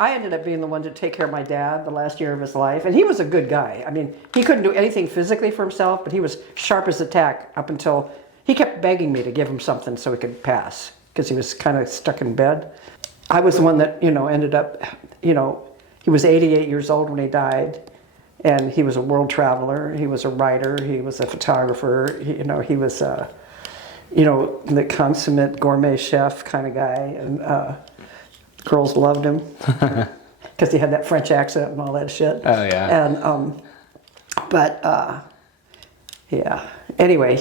I ended up being the one to take care of my dad the last year of his life. And he was a good guy. I mean, he couldn't do anything physically for himself, but he was sharp as a tack up until he kept begging me to give him something so he could pass, because he was kind of stuck in bed. I was the one that, ended up, he was 88 years old when he died. And he was a world traveler. He was a writer. He was a photographer. He was the consummate gourmet chef kind of guy. And girls loved him because he had that French accent and all that shit. Oh, yeah. And, yeah. Anyway,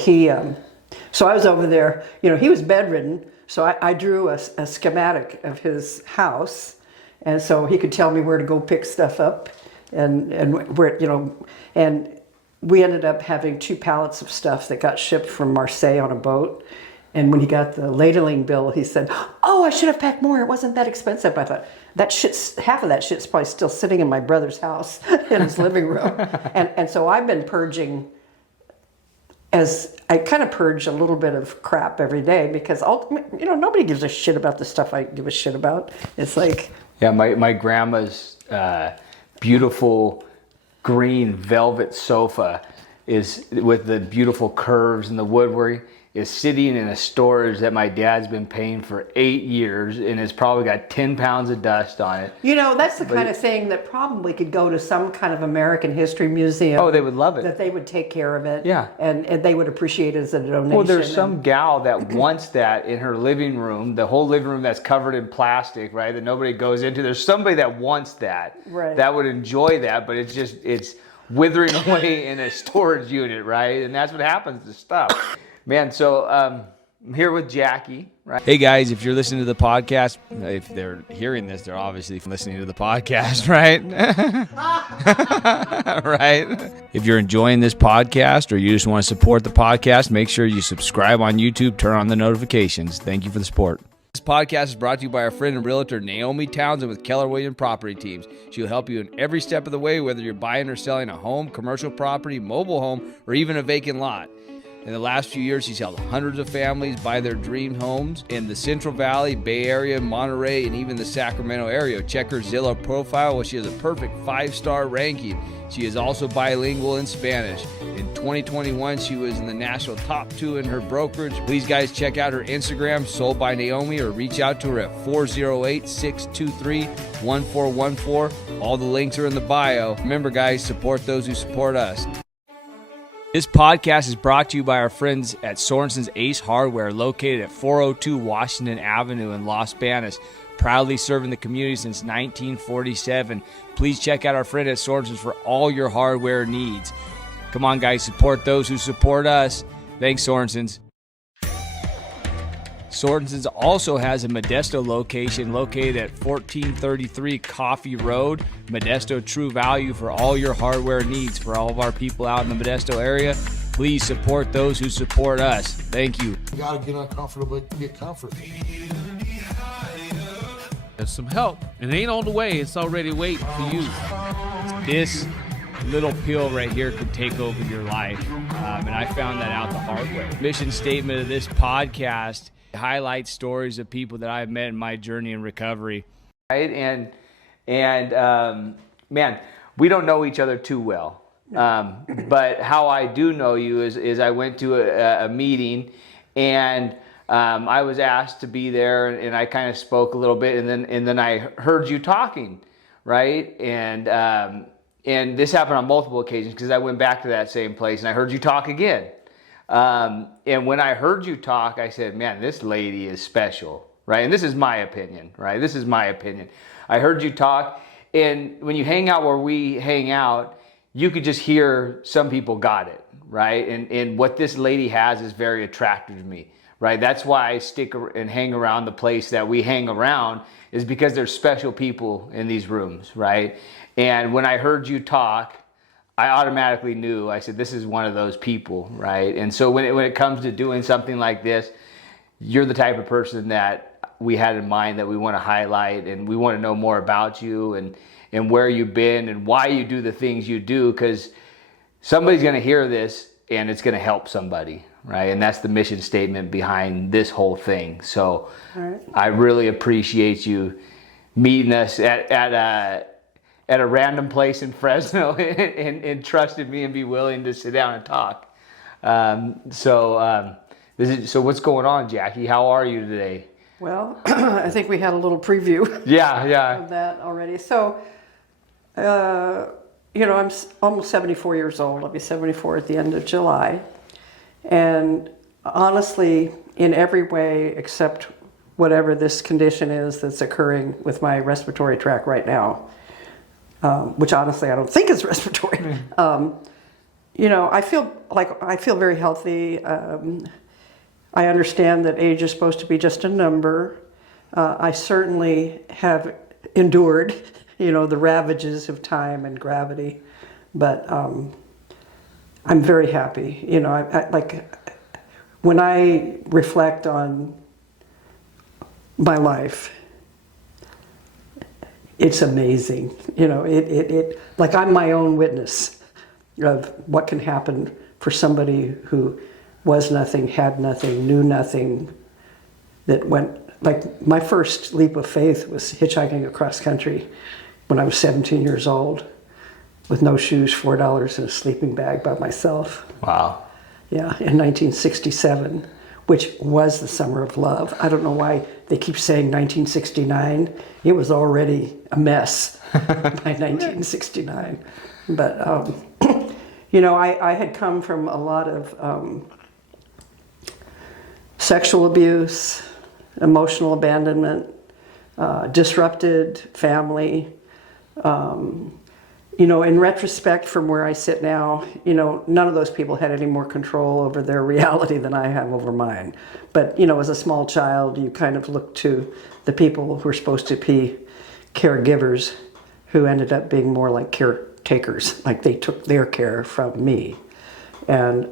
so I was over there. He was bedridden. So I drew a schematic of his house. And so he could tell me where to go pick stuff up. And where, and we ended up having 2 pallets of stuff that got shipped from Marseille on a boat. And when he got the ladling bill, he said, "Oh, I should have packed more. It wasn't that expensive." I thought, half of that shit's probably still sitting in my brother's house in his living room. And so I've been purging, as I kind of purge a little bit of crap every day, because ultimately, nobody gives a shit about the stuff I give a shit about. It's like, yeah, my grandma's beautiful green velvet sofa is with the beautiful curves and the woodwork is sitting in a storage that my dad's been paying for 8 years, and it's probably got 10 pounds of dust on it. That's the kind of thing that probably could go to some kind of American history museum. Oh, they would love it. That they would take care of it. Yeah. And they would appreciate it as a donation. Well, there's some gal that wants that in her living room, the whole living room that's covered in plastic, right, that nobody goes into. There's somebody that wants that, right, that would enjoy that, but it's withering away in a storage unit, right? And that's what happens to stuff. Man, so I'm here with Jackie, right? Hey guys, if you're listening to the podcast, if they're hearing this, they're obviously listening to the podcast, right? Right? If you're enjoying this podcast or you just want to support the podcast, make sure you subscribe on YouTube, turn on the notifications. Thank you for the support. This podcast is brought to you by our friend and realtor, Naomi Townsends with Keller Williams Property Teams. She'll help you in every step of the way, whether you're buying or selling a home, commercial property, mobile home, or even a vacant lot. In the last few years, she's helped hundreds of families buy their dream homes in the Central Valley, Bay Area, Monterey, and even the Sacramento area. Check her Zillow profile where she has a perfect 5-star ranking. She is also bilingual in Spanish. In 2021, she was in the national top 2 in her brokerage. Please, guys, check out her Instagram, Sold by Naomi, or reach out to her at 408-623-1414. All the links are in the bio. Remember, guys, support those who support us. This podcast is brought to you by our friends at Sorensen's Ace Hardware, located at 402 Washington Avenue in Los Banos, proudly serving the community since 1947. Please check out our friend at Sorensen's for all your hardware needs. Come on, guys, support those who support us. Thanks, Sorensen's. Sorensen's also has a Modesto location located at 1433 Coffee Road. Modesto, true value for all your hardware needs. For all of our people out in the Modesto area, please support those who support us. Thank you. You gotta get uncomfortable, get comfort. There's some help. It ain't on the way. It's already waiting for you. This little pill right here could take over your life. And I found that out the hard way. Mission statement of this podcast: highlight stories of people that I've met in my journey in recovery. Right, and man, we don't know each other too well. But how I do know you is I went to a meeting, and I was asked to be there, and I kind of spoke a little bit, and then I heard you talking, right? And this happened on multiple occasions because I went back to that same place and I heard you talk again. And when I heard you talk, I said, man, this lady is special, right? And this is my opinion, right? This is my opinion. I heard you talk, and when you hang out where we hang out, you could just hear some people got it, right? And what this lady has is very attractive to me, right? That's why I stick and hang around the place that we hang around, is because there's special people in these rooms, right? And when I heard you talk, I automatically knew. I said, this is one of those people, right? And so when it comes to doing something like this, you're the type of person that we had in mind that we want to highlight, and we want to know more about you and where you've been and why you do the things you do, because somebody's going to hear this and it's going to help somebody, right? And that's the mission statement behind this whole thing. So I really appreciate you meeting us at a random place in Fresno and trusted me and be willing to sit down and talk. So what's going on, Jackie? How are you today? Well, I think we had a little preview Yeah. of that already. So, I'm almost 74 years old. I'll be 74 at the end of July. And honestly, in every way except whatever this condition is that's occurring with my respiratory tract right now, which honestly I don't think is respiratory. I feel very healthy. I understand that age is supposed to be just a number. I certainly have endured, the ravages of time and gravity, but I'm very happy. When I reflect on my life, it's amazing. Like I'm my own witness of what can happen for somebody who was nothing, had nothing, knew nothing, that went, like my first leap of faith was hitchhiking across country when I was 17 years old with no shoes, $4 and a sleeping bag by myself. Wow. Yeah, in 1967, which was the summer of love. I don't know why they keep saying 1969. It was already a mess by 1969. But, I had come from a lot of sexual abuse, emotional abandonment, disrupted family. In retrospect, from where I sit now, none of those people had any more control over their reality than I have over mine. But, as a small child, you kind of look to the people who are supposed to be caregivers who ended up being more like caretakers, like they took their care from me. And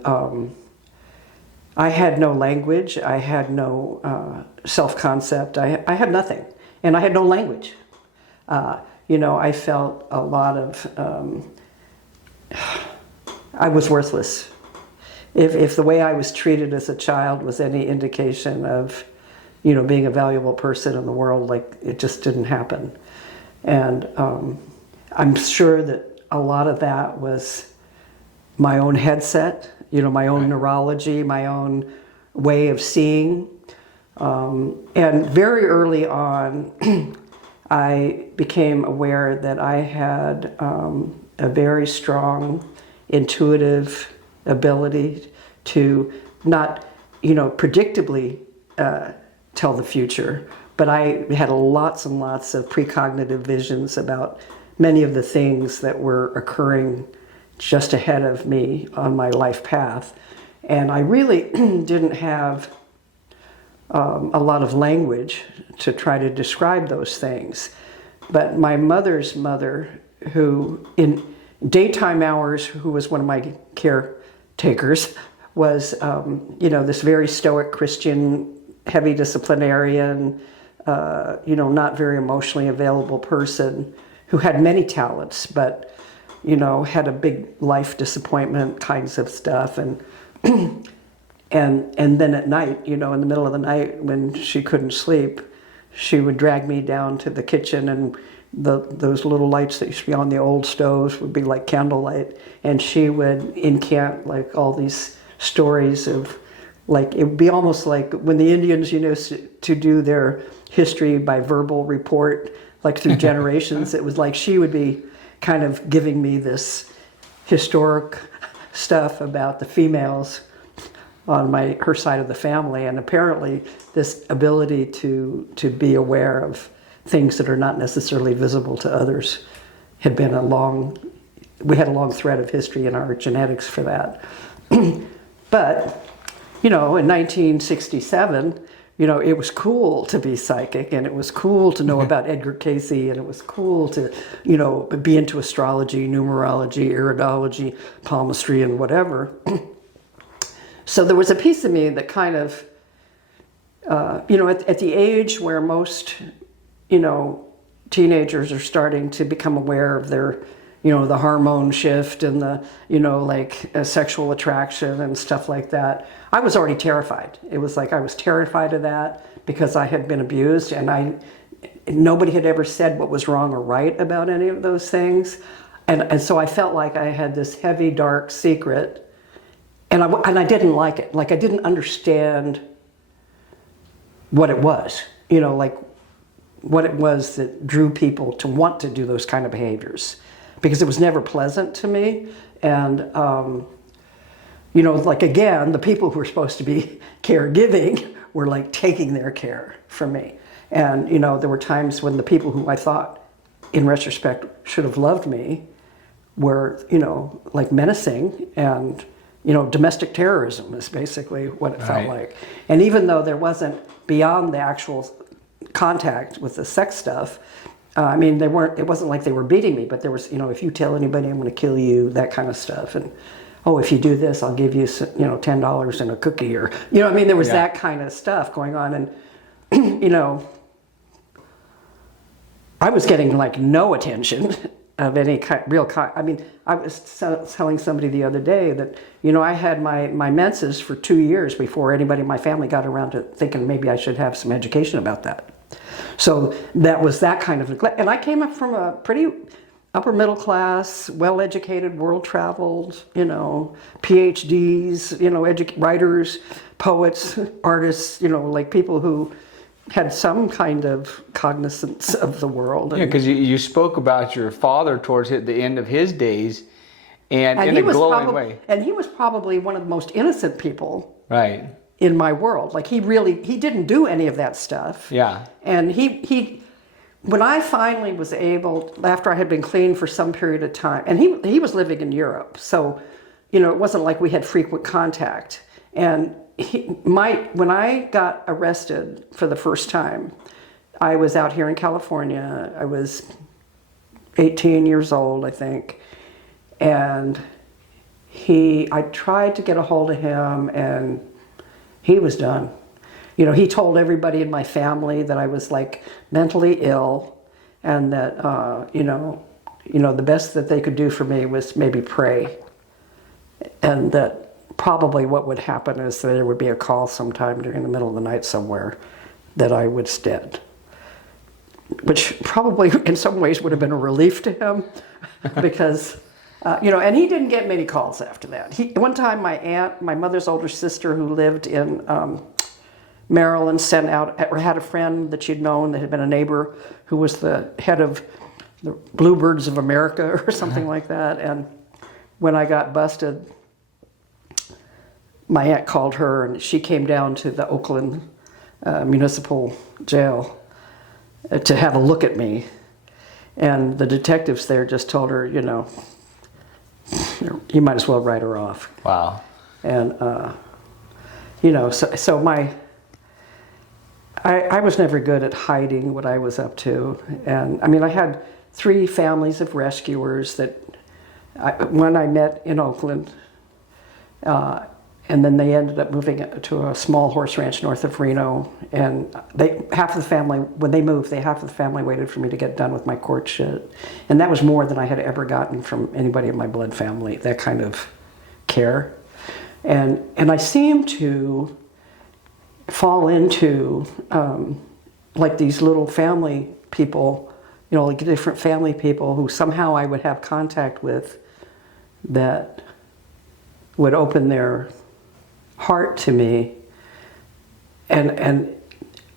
I had no language, I had no self-concept, I had nothing, and I had no language. I felt a lot of, I was worthless. If the way I was treated as a child was any indication of, being a valuable person in the world, like it just didn't happen. And I'm sure that a lot of that was my own headset, my own neurology, my own way of seeing. And very early on, I became aware that I had a very strong intuitive ability to not, predictably tell the future, but I had lots and lots of precognitive visions about many of the things that were occurring just ahead of me on my life path. And I really didn't have a lot of language to try to describe those things. But my mother's mother, who in daytime hours, who was one of my caretakers, was, this very stoic Christian, heavy disciplinarian, not very emotionally available person who had many talents, but, had a big life disappointment kinds of stuff. And And then at night, in the middle of the night when she couldn't sleep, she would drag me down to the kitchen, and those little lights that used to be on the old stoves would be like candlelight, and she would incant like all these stories of, like, it would be almost like when the Indians, to do their history by verbal report, like through generations, it was like she would be kind of giving me this historic stuff about the females on her side of the family, and apparently this ability to be aware of things that are not necessarily visible to others had been we had a long thread of history in our genetics for that. But, in 1967, it was cool to be psychic, and it was cool to know about Edgar Cayce, and it was cool to, be into astrology, numerology, iridology, palmistry, and whatever. So there was a piece of me that kind of, at the age where most, teenagers are starting to become aware of their, the hormone shift and the, sexual attraction and stuff like that, I was already terrified. It was like I was terrified of that because I had been abused, and nobody had ever said what was wrong or right about any of those things. And so I felt like I had this heavy, dark secret, and I didn't like it. Like, I didn't understand what it was, like what it was that drew people to want to do those kind of behaviors, because it was never pleasant to me. And, like, again, the people who were supposed to be caregiving were like taking their care from me. And, there were times when the people who I thought, in retrospect, should have loved me were, like menacing, and, domestic terrorism is basically what it felt like. And even though there wasn't, beyond the actual contact with the sex stuff, it wasn't like they were beating me, but there was, if you tell anybody, I'm going to kill you, that kind of stuff. And, oh, if you do this, I'll give you, $10 and a cookie, or, there was that kind of stuff going on. And, I was getting like no attention of any real kind. I was telling somebody the other day that, I had my menses for 2 years before anybody in my family got around to thinking maybe I should have some education about that. So that was that kind of neglect. And I came up from a pretty upper middle class, well-educated, world-traveled, PhDs, writers, poets, artists, like people who had some kind of cognizance of the world. Yeah, because you spoke about your father towards the end of his days, and in a glowing way. And he was probably one of the most innocent people right in my world. Like, he didn't do any of that stuff. Yeah. And he when I finally was able, after I had been clean for some period of time, and he was living in Europe, so, it wasn't like we had frequent contact. And when I got arrested for the first time, I was out here in California. I was 18 years old, I think. And I tried to get a hold of him, and he was done. He told everybody in my family that I was like mentally ill, and that, the best that they could do for me was maybe pray. And that probably what would happen is that there would be a call sometime during the middle of the night somewhere that I was dead. Which probably in some ways would have been a relief to him, because, and he didn't get many calls after that. One time my aunt, my mother's older sister who lived in Maryland, had a friend that she'd known that had been a neighbor who was the head of the Bluebirds of America or something like that. And when I got busted, my aunt called her, and she came down to the Oakland municipal jail to have a look at me. And the detectives there just told her, you might as well write her off. Wow. And, I was never good at hiding what I was up to. And I had 3 families of rescuers that one I met in Oakland, and then they ended up moving to a small horse ranch north of Reno. And half of the family, when they moved, half of the family waited for me to get done with my court shit. And that was more than I had ever gotten from anybody in my blood family, that kind of care. And I seemed to fall into like these little family people, like different family people who somehow I would have contact with that would open their heart to me. And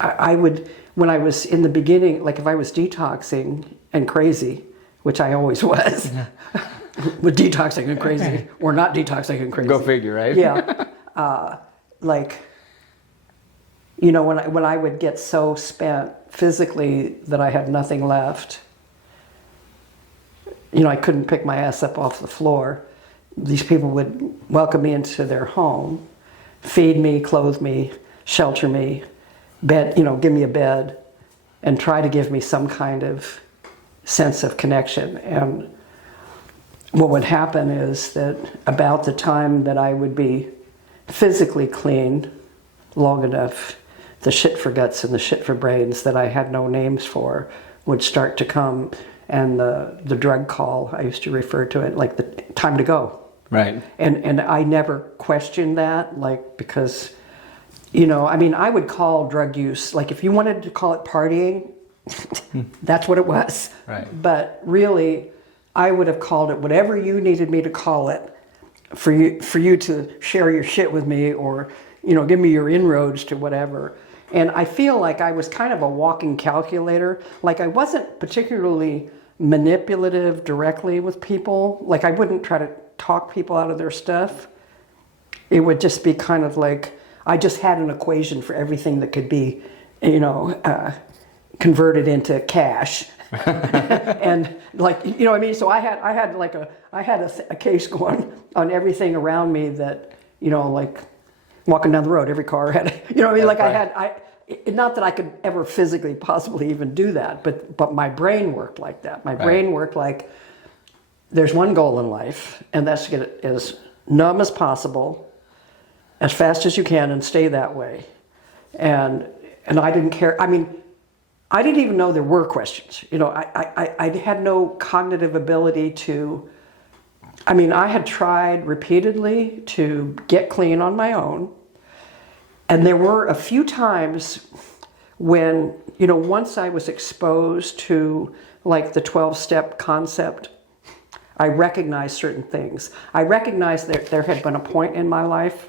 I would, when I was in the beginning, like if I was detoxing and crazy, which I always was, with detoxing and crazy, or not detoxing and crazy. Go figure, right? Yeah. When I would get so spent physically that I had nothing left, I couldn't pick my ass up off the floor. These people would welcome me into their home, feed me, clothe me, shelter me, give me a bed, and try to give me some kind of sense of connection. And what would happen is that about the time that I would be physically clean long enough, the shit for guts and the shit for brains that I had no names for would start to come, and the drug call, I used to refer to it like the time to go. Right. And I never questioned that, because, I would call drug use, like if you wanted to call it partying, That's what it was. Right. But really, I would have called it whatever you needed me to call it for you to share your shit with me, or, you know, give me your inroads to whatever. And I feel like I was kind of a walking calculator. Like I wasn't particularly manipulative directly with people. Like I wouldn't try to talk people out of their stuff. It would just be kind of like I just had an equation for everything that could be, you know, converted into cash. And like, you know what I mean? So I had a case going on everything around me that, you know, like walking down the road, every car had, you know what I mean? Like not that I could ever physically possibly even do that, but my brain worked like that. My brain worked like there's one goal in life, and that's to get as numb as possible, as fast as you can, and stay that way. And I didn't care. I mean, I didn't even know there were questions. You know, I had no cognitive ability to, I mean, I had tried repeatedly to get clean on my own. And there were a few times when, you know, once I was exposed to like the 12-step concept, I recognized certain things. I recognized that there had been a point in my life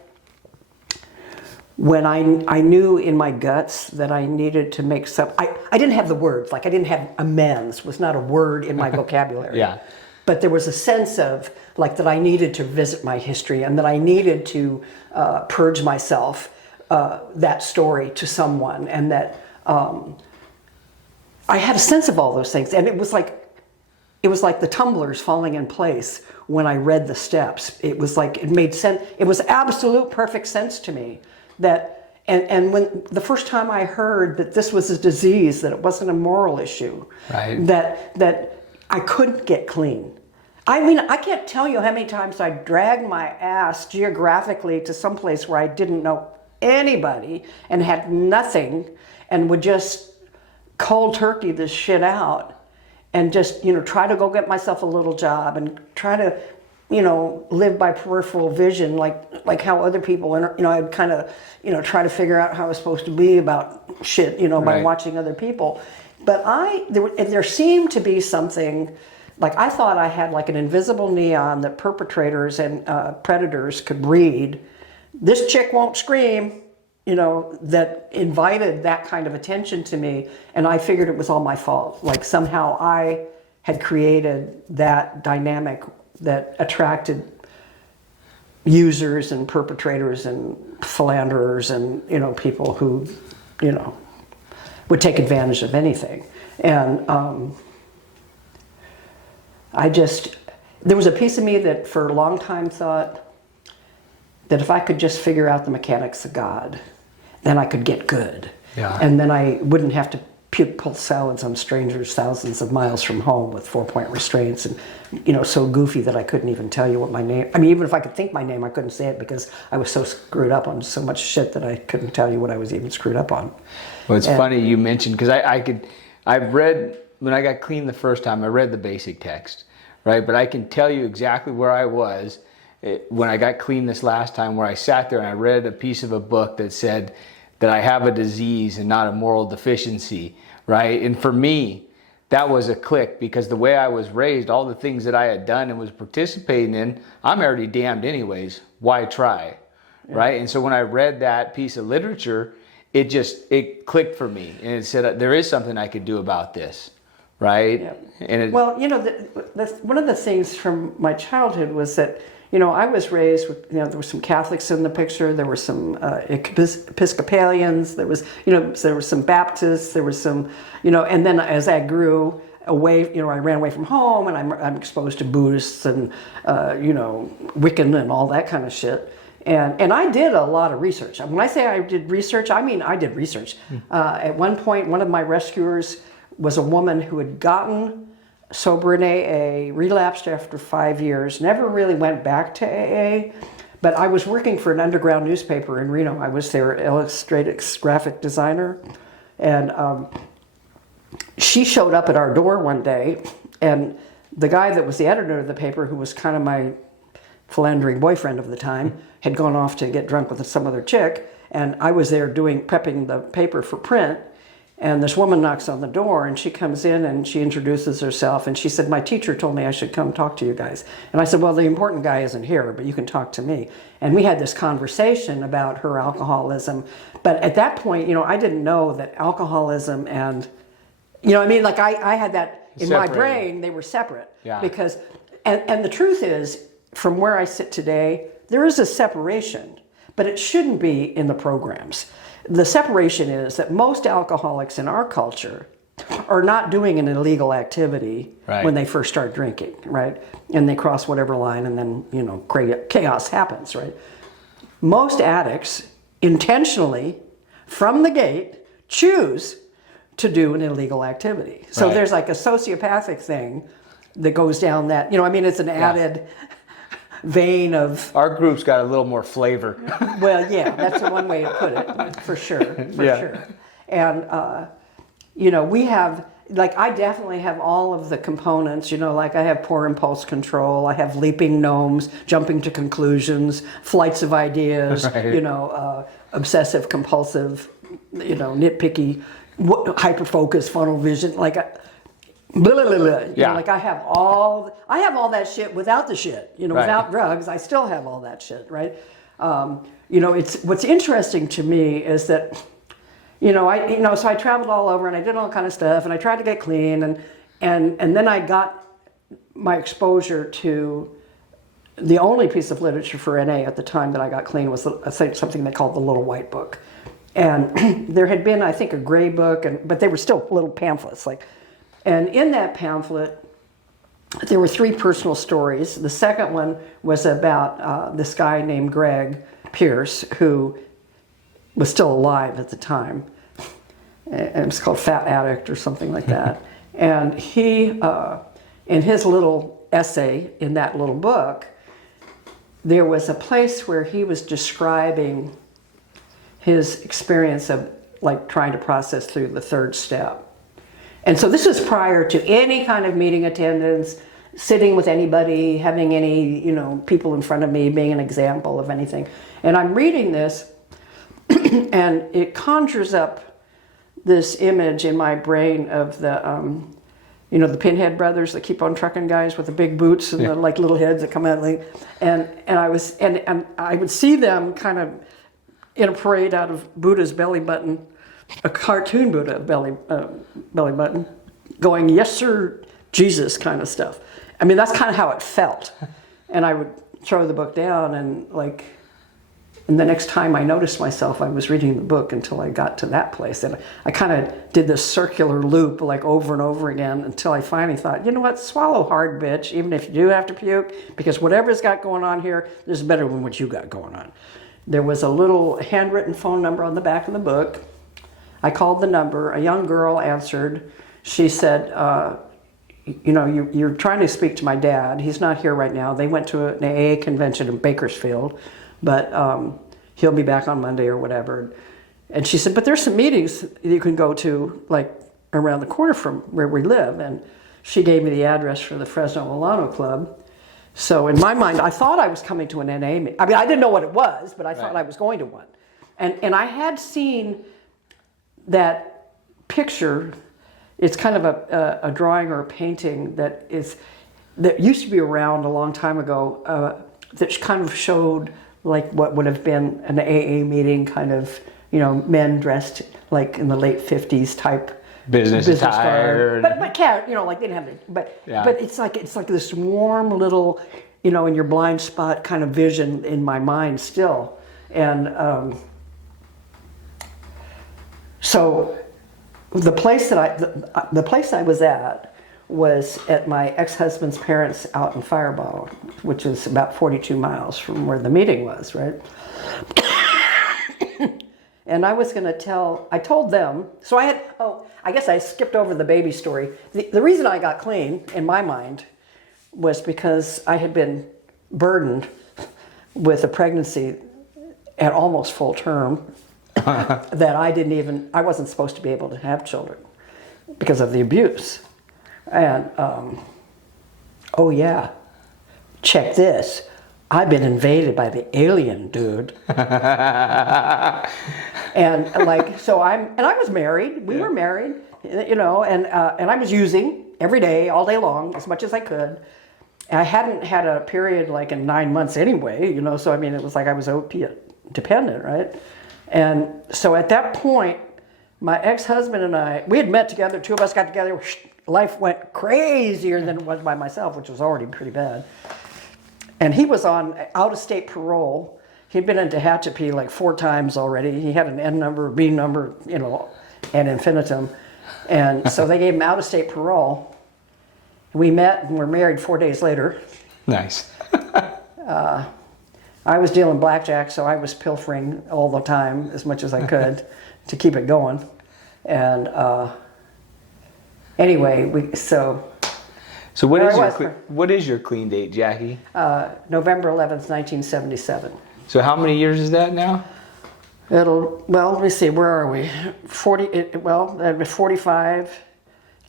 when I knew in my guts that I needed to make some, I didn't have the words, like I didn't have amends, was not a word in my vocabulary. Yeah. But there was a sense of like that I needed to visit my history, and that I needed to purge myself, that story to someone, and that I had a sense of all those things. And it was like the tumblers falling in place when I read the steps. It was like, it made sense. It was absolute perfect sense to me. That, and when the first time I heard that this was a disease, that it wasn't a moral issue, right. that I couldn't get clean. I mean, I can't tell you how many times I dragged my ass geographically to some place where I didn't know anybody and had nothing, and would just cold turkey this shit out, and just, you know, try to go get myself a little job, and try to, you know, live by peripheral vision, like how other people, you know, I'd kind of, you know, try to figure out how I was supposed to be about shit, you know, by watching other people. But there seemed to be something, like I thought I had like an invisible neon that perpetrators and predators could read. This chick won't scream, you know, that invited that kind of attention to me. And I figured it was all my fault. Like somehow I had created that dynamic that attracted users and perpetrators and philanderers and, you know, people who, you know, would take advantage of anything. And there was a piece of me that for a long time thought that if I could just figure out the mechanics of God, then I could get good. Yeah. And then I wouldn't have to pull salads on strangers thousands of miles from home with 4-point restraints, and, you know, so goofy that I couldn't even tell you what my name, I mean, even if I could think my name, I couldn't say it because I was so screwed up on so much shit that I couldn't tell you what I was even screwed up on. Well, it's funny you mentioned, because I've read, when I got clean the first time, I read the basic text, right? But I can tell you exactly where I was when I got clean this last time, where I sat there and I read a piece of a book that said that I have a disease and not a moral deficiency, right? And for me, that was a click, because the way I was raised, all the things that I had done and was participating in, I'm already damned anyways. Why try, right? And so when I read that piece of literature, it clicked for me, and it said there is something I could do about this, right? Yeah. And well, you know, one of the things from my childhood was that, you know, I was raised with, you know, there were some Catholics in the picture, there were some Episcopalians, there was some Baptists, there was some, you know, and then as I grew away, you know, I ran away from home, and I'm exposed to Buddhists and, you know, Wiccan and all that kind of shit. And I did a lot of research. When I say I did research, I mean I did research. At one point, one of my rescuers was a woman who had gotten sober in AA, relapsed after 5 years, never really went back to AA, but I was working for an underground newspaper in Reno. I was their illustrated graphic designer, and she showed up at our door one day, and the guy that was the editor of the paper, who was kind of my philandering boyfriend of the time, had gone off to get drunk with some other chick, and I was there prepping the paper for print. And this woman knocks on the door, and she comes in and she introduces herself, and she said, my teacher told me I should come talk to you guys. And I said, well, the important guy isn't here, but you can talk to me. And we had this conversation about her alcoholism. But at that point, I didn't know that alcoholism and, like I had that in my brain, they were separate. Yeah. Because, and the truth is, from where I sit today, there is a separation, but it shouldn't be in the programs. The separation is that most alcoholics in our culture are not doing an illegal activity when they first start drinking, right? And they cross whatever line, and then, chaos happens, right? Most addicts intentionally, from the gate, choose to do an illegal activity. So there's like a sociopathic thing that goes down that, it's an added vein of... Our group's got a little more flavor. Well, yeah, that's the one way to put it, for sure, sure. And, we have, like, I definitely have all of the components, like I have poor impulse control, I have leaping gnomes, jumping to conclusions, flights of ideas, obsessive compulsive, nitpicky, hyper-focus, funnel vision, like... Blah, blah, blah, blah. Like I have all that shit without the shit, without drugs, I still have all that shit, right? It's what's interesting to me is that, so I traveled all over and I did all kind of stuff and I tried to get clean and then I got my exposure to the only piece of literature for NA at the time that I got clean was something they called the Little White Book. And there had been, I think, a gray book, but they were still little pamphlets, and in that pamphlet, there were 3 personal stories. The second one was about this guy named Greg Pierce, who was still alive at the time. And it was called Fat Addict or something like that. And he, in his little essay in that little book, there was a place where he was describing his experience of like trying to process through the 3rd step. And so this was prior to any kind of meeting attendance, sitting with anybody, having any, people in front of me, being an example of anything. And I'm reading this, and it conjures up this image in my brain of the, the Pinhead brothers, the Keep on Trucking guys with the big boots and the like little heads that come out, and I would see them kind of in a parade out of Buddha's belly button. A cartoon Buddha belly button going, yes, sir, Jesus kind of stuff. I mean, that's kind of how it felt. And I would throw the book down and the next time I noticed myself, I was reading the book until I got to that place. And I kind of did this circular loop like over and over again until I finally thought, you know what, swallow hard, bitch, even if you do have to puke, because whatever's got going on here, this is better than what you got going on. There was a little handwritten phone number on the back of the book. I called the number. A young girl answered. She said, you're trying to speak to my dad. He's not here right now. They went to an AA convention in Bakersfield, but he'll be back on Monday or whatever. And she said, but there's some meetings you can go to, like around the corner from where we live. And she gave me the address for the Fresno Alano Club. So in my mind, I thought I was coming to an NA meeting. I mean, I didn't know what it was, but I thought I was going to one. And I had seen that picture. It's kind of a drawing or a painting that used to be around a long time ago that kind of showed like what would have been an AA meeting, kind of, men dressed like in the late 50s type business attire. But like they didn't have it. But it's like this warm little, in your blind spot kind of vision in my mind still. And so the place I was at was at my ex-husband's parents out in Fireball, which is about 42 miles from where the meeting was, right? And I was going to I told them, so I guess I skipped over the baby story. The reason I got clean, in my mind, was because I had been burdened with a pregnancy at almost full term that I wasn't supposed to be able to have children because of the abuse. And, check this. I've been invaded by the alien, dude. And like, I was married. We were married, you know, and I was using every day, all day long, as much as I could. And I hadn't had a period like in 9 months anyway, you know, so I mean, it was like I was opiate dependent, right? And so at that point, my ex-husband and I, we had met together, two of us got together, life went crazier than it was by myself, which was already pretty bad. And he was on out-of-state parole. He'd been in Tehachapi like 4 times already. He had an N number, B number, you know, and infinitum. And so they gave him out-of-state parole. We met and were married 4 days later. Nice. I was dealing blackjack, so I was pilfering all the time as much as I could to keep it going. And anyway, so what is your clean date, Jackie? November 11th, 1977. So how many years is that now? Well, let me see, where are we? 45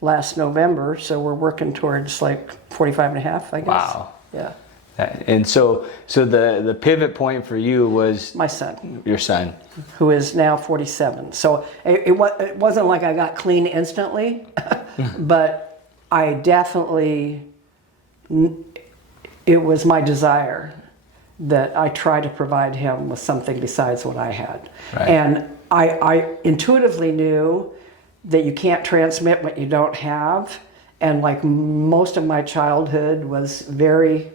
last November, so we're working towards like 45 and a half, I guess. Wow. Yeah. And so the pivot point for you was my son. Your son, who is now 47. So it wasn't like I got clean instantly, but I definitely, it was my desire that I try to provide him with something besides what I had. Right. And I intuitively knew that you can't transmit what you don't have. And like most of my childhood was very,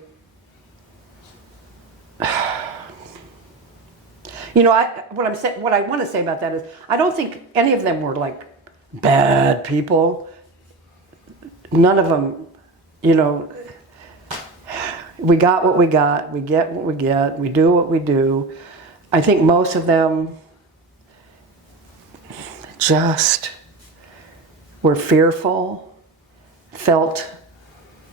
you know, what I want to say about that is I don't think any of them were like bad people. None of them, you know, we got what we got, we get what we get, we do what we do. I think most of them just were fearful, felt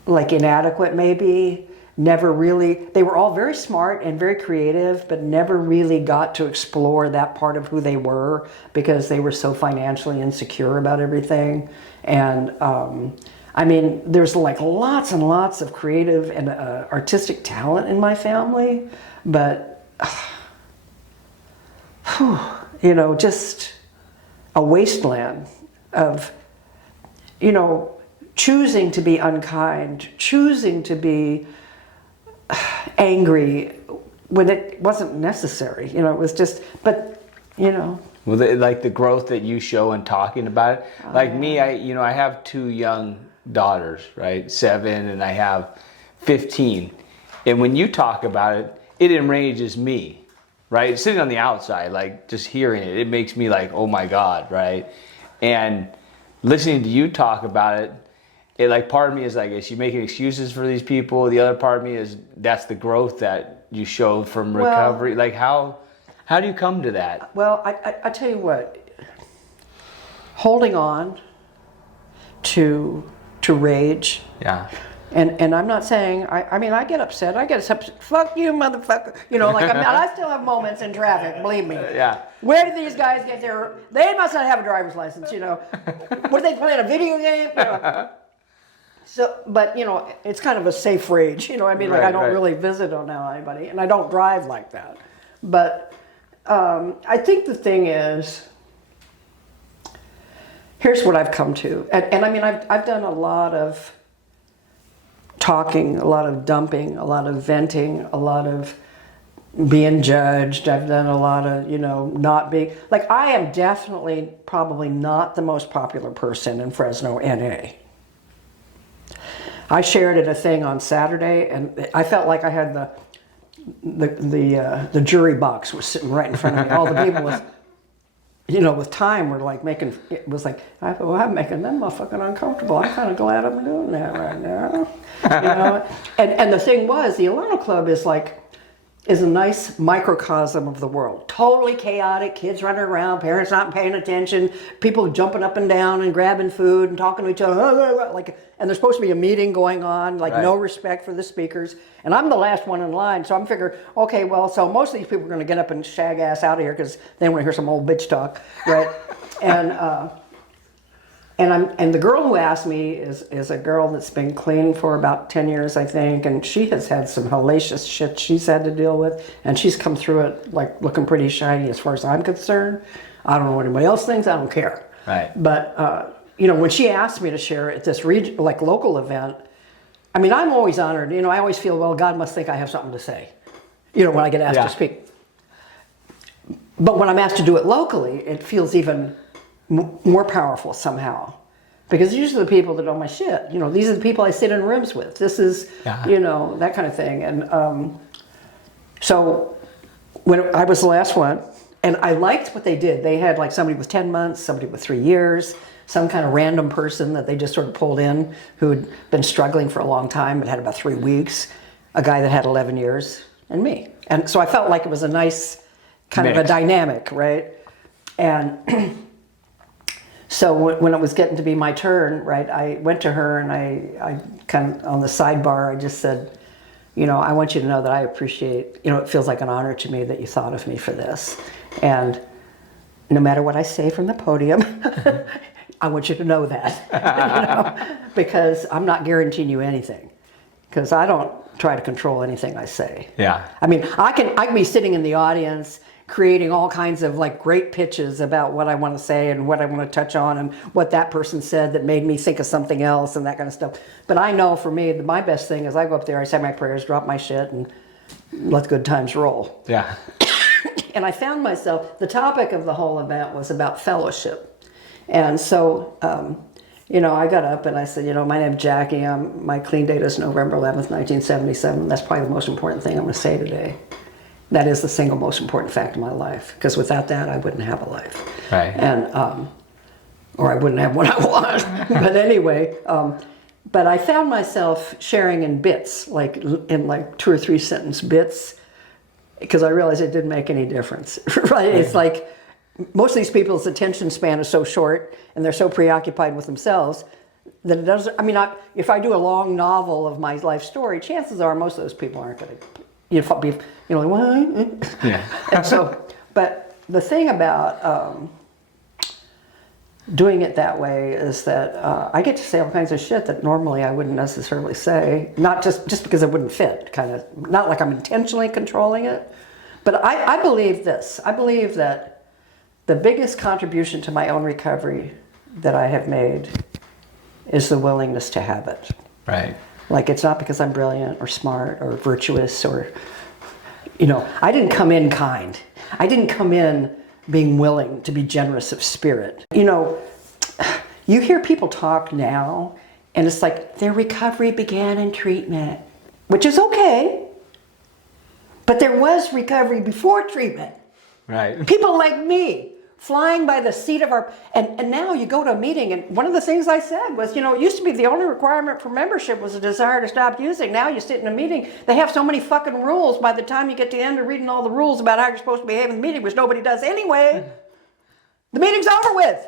like inadequate maybe, never really, they were all very smart and very creative, but never really got to explore that part of who they were because they were so financially insecure about everything. And I mean, there's like lots and lots of creative and artistic talent in my family, but, you know, just a wasteland of, you know, choosing to be unkind, choosing to be angry when it wasn't necessary. You know, it was just, but, you know. Well, like the growth that you show in talking about it. Like me, I have 2 young daughters, right? 7 and I have 15. And when you talk about it, it enrages me, right? Sitting on the outside, like just hearing it, it makes me like, oh my God, right? And listening to you talk about it, it like part of me is like, is she making excuses for these people? The other part of me is that's the growth that you showed from recovery. Well, like how do you come to that? Well, I tell you what, holding on to rage. Yeah. And I'm not saying, I mean, I get upset. Fuck you, motherfucker. You know, like, I still have moments in traffic, believe me. Yeah. Where did these guys get their, they must not have a driver's license, you know. Were they playing a video game? You know? So, but, you know, it's kind of a safe rage, you know. I mean, like, I don't really visit on anybody, and I don't drive like that. But I think the thing is, here's what I've come to. And I mean, I've done a lot of talking, a lot of dumping, a lot of venting, a lot of being judged. I've done a lot of, you know, not being, like, I am definitely probably not the most popular person in Fresno, NA. I shared at a thing on Saturday, and I felt like I had the jury box was sitting right in front of me. All the people with, you know, with time were like making, it was like, I'm making them motherfucking uncomfortable. I'm kind of glad I'm doing that right now. You know? And the thing was, the Alano Club is a nice microcosm of the world. Totally chaotic, kids running around, parents not paying attention, people jumping up and down and grabbing food and talking to each other, like, and there's supposed to be a meeting going on, like no respect for the speakers. And I'm the last one in line, so I'm figuring, okay, well, so most of these people are going to get up and shag ass out of here because they want to hear some old bitch talk, right? And And the girl who asked me is a girl that's been clean for about 10 years, I think, and she has had some hellacious shit she's had to deal with, and she's come through it like looking pretty shiny as far as I'm concerned. I don't know what anybody else thinks, I don't care. Right. But, you know, when she asked me to share at this local event, I mean, I'm always honored. You know, I always feel, well, God must think I have something to say, you know, when I get asked to speak. But when I'm asked to do it locally, it feels even more powerful somehow, because these are the people that know my shit. You know, these are the people I sit in rooms with. This is, you know, that kind of thing. And so when I was the last one, and I liked what they did. They had like somebody with 10 months, somebody with 3 years, some kind of random person that they just sort of pulled in who had been struggling for a long time but had about 3 weeks, a guy that had 11 years, and me. And so I felt like it was a nice kind of a dynamic, right? And so when it was getting to be my turn, right, I went to her and I kind of on the sidebar, I just said, you know, I want you to know that I appreciate, you know, it feels like an honor to me that you thought of me for this. And no matter what I say from the podium, I want you to know that, you know, because I'm not guaranteeing you anything, because I don't try to control anything I say. Yeah. I mean, I can be sitting in the audience creating all kinds of like great pitches about what I want to say and what I want to touch on and what that person said that made me think of something else and that kind of stuff. But I know for me, my best thing is I go up there, I say my prayers, drop my shit, and let the good times roll. Yeah. And I found myself, the topic of the whole event was about fellowship. And so, you know, I got up and I said, you know, my name's Jackie. My clean date is November 11th, 1977. That's probably the most important thing I'm going to say today. That is the single most important fact of my life, because without that, I wouldn't have a life. Right. And, or I wouldn't have what I want. But anyway, but I found myself sharing in bits, like in like 2 or 3 sentence bits, because I realized it didn't make any difference, right? It's like most of these people's attention span is so short and they're so preoccupied with themselves that it doesn't, I mean, if I do a long novel of my life story, chances are most of those people aren't going to, you know, be, you know, like, what? Yeah. And so, but the thing about doing it that way is that I get to say all kinds of shit that normally I wouldn't necessarily say, not just because it wouldn't fit, kind of, not like I'm intentionally controlling it. But I believe this. I believe that the biggest contribution to my own recovery that I have made is the willingness to have it. Right. Like, it's not because I'm brilliant or smart or virtuous or, you know, I didn't come in kind. I didn't come in being willing to be generous of spirit. You know, you hear people talk now and it's like their recovery began in treatment, which is okay. But there was recovery before treatment. Right. People like me flying by the seat of our, and now you go to a meeting, and one of the things I said was, you know, it used to be the only requirement for membership was a desire to stop using. Now you sit in a meeting, they have so many fucking rules, by the time you get to the end of reading all the rules about how you're supposed to behave in the meeting, which nobody does anyway, the meeting's over with.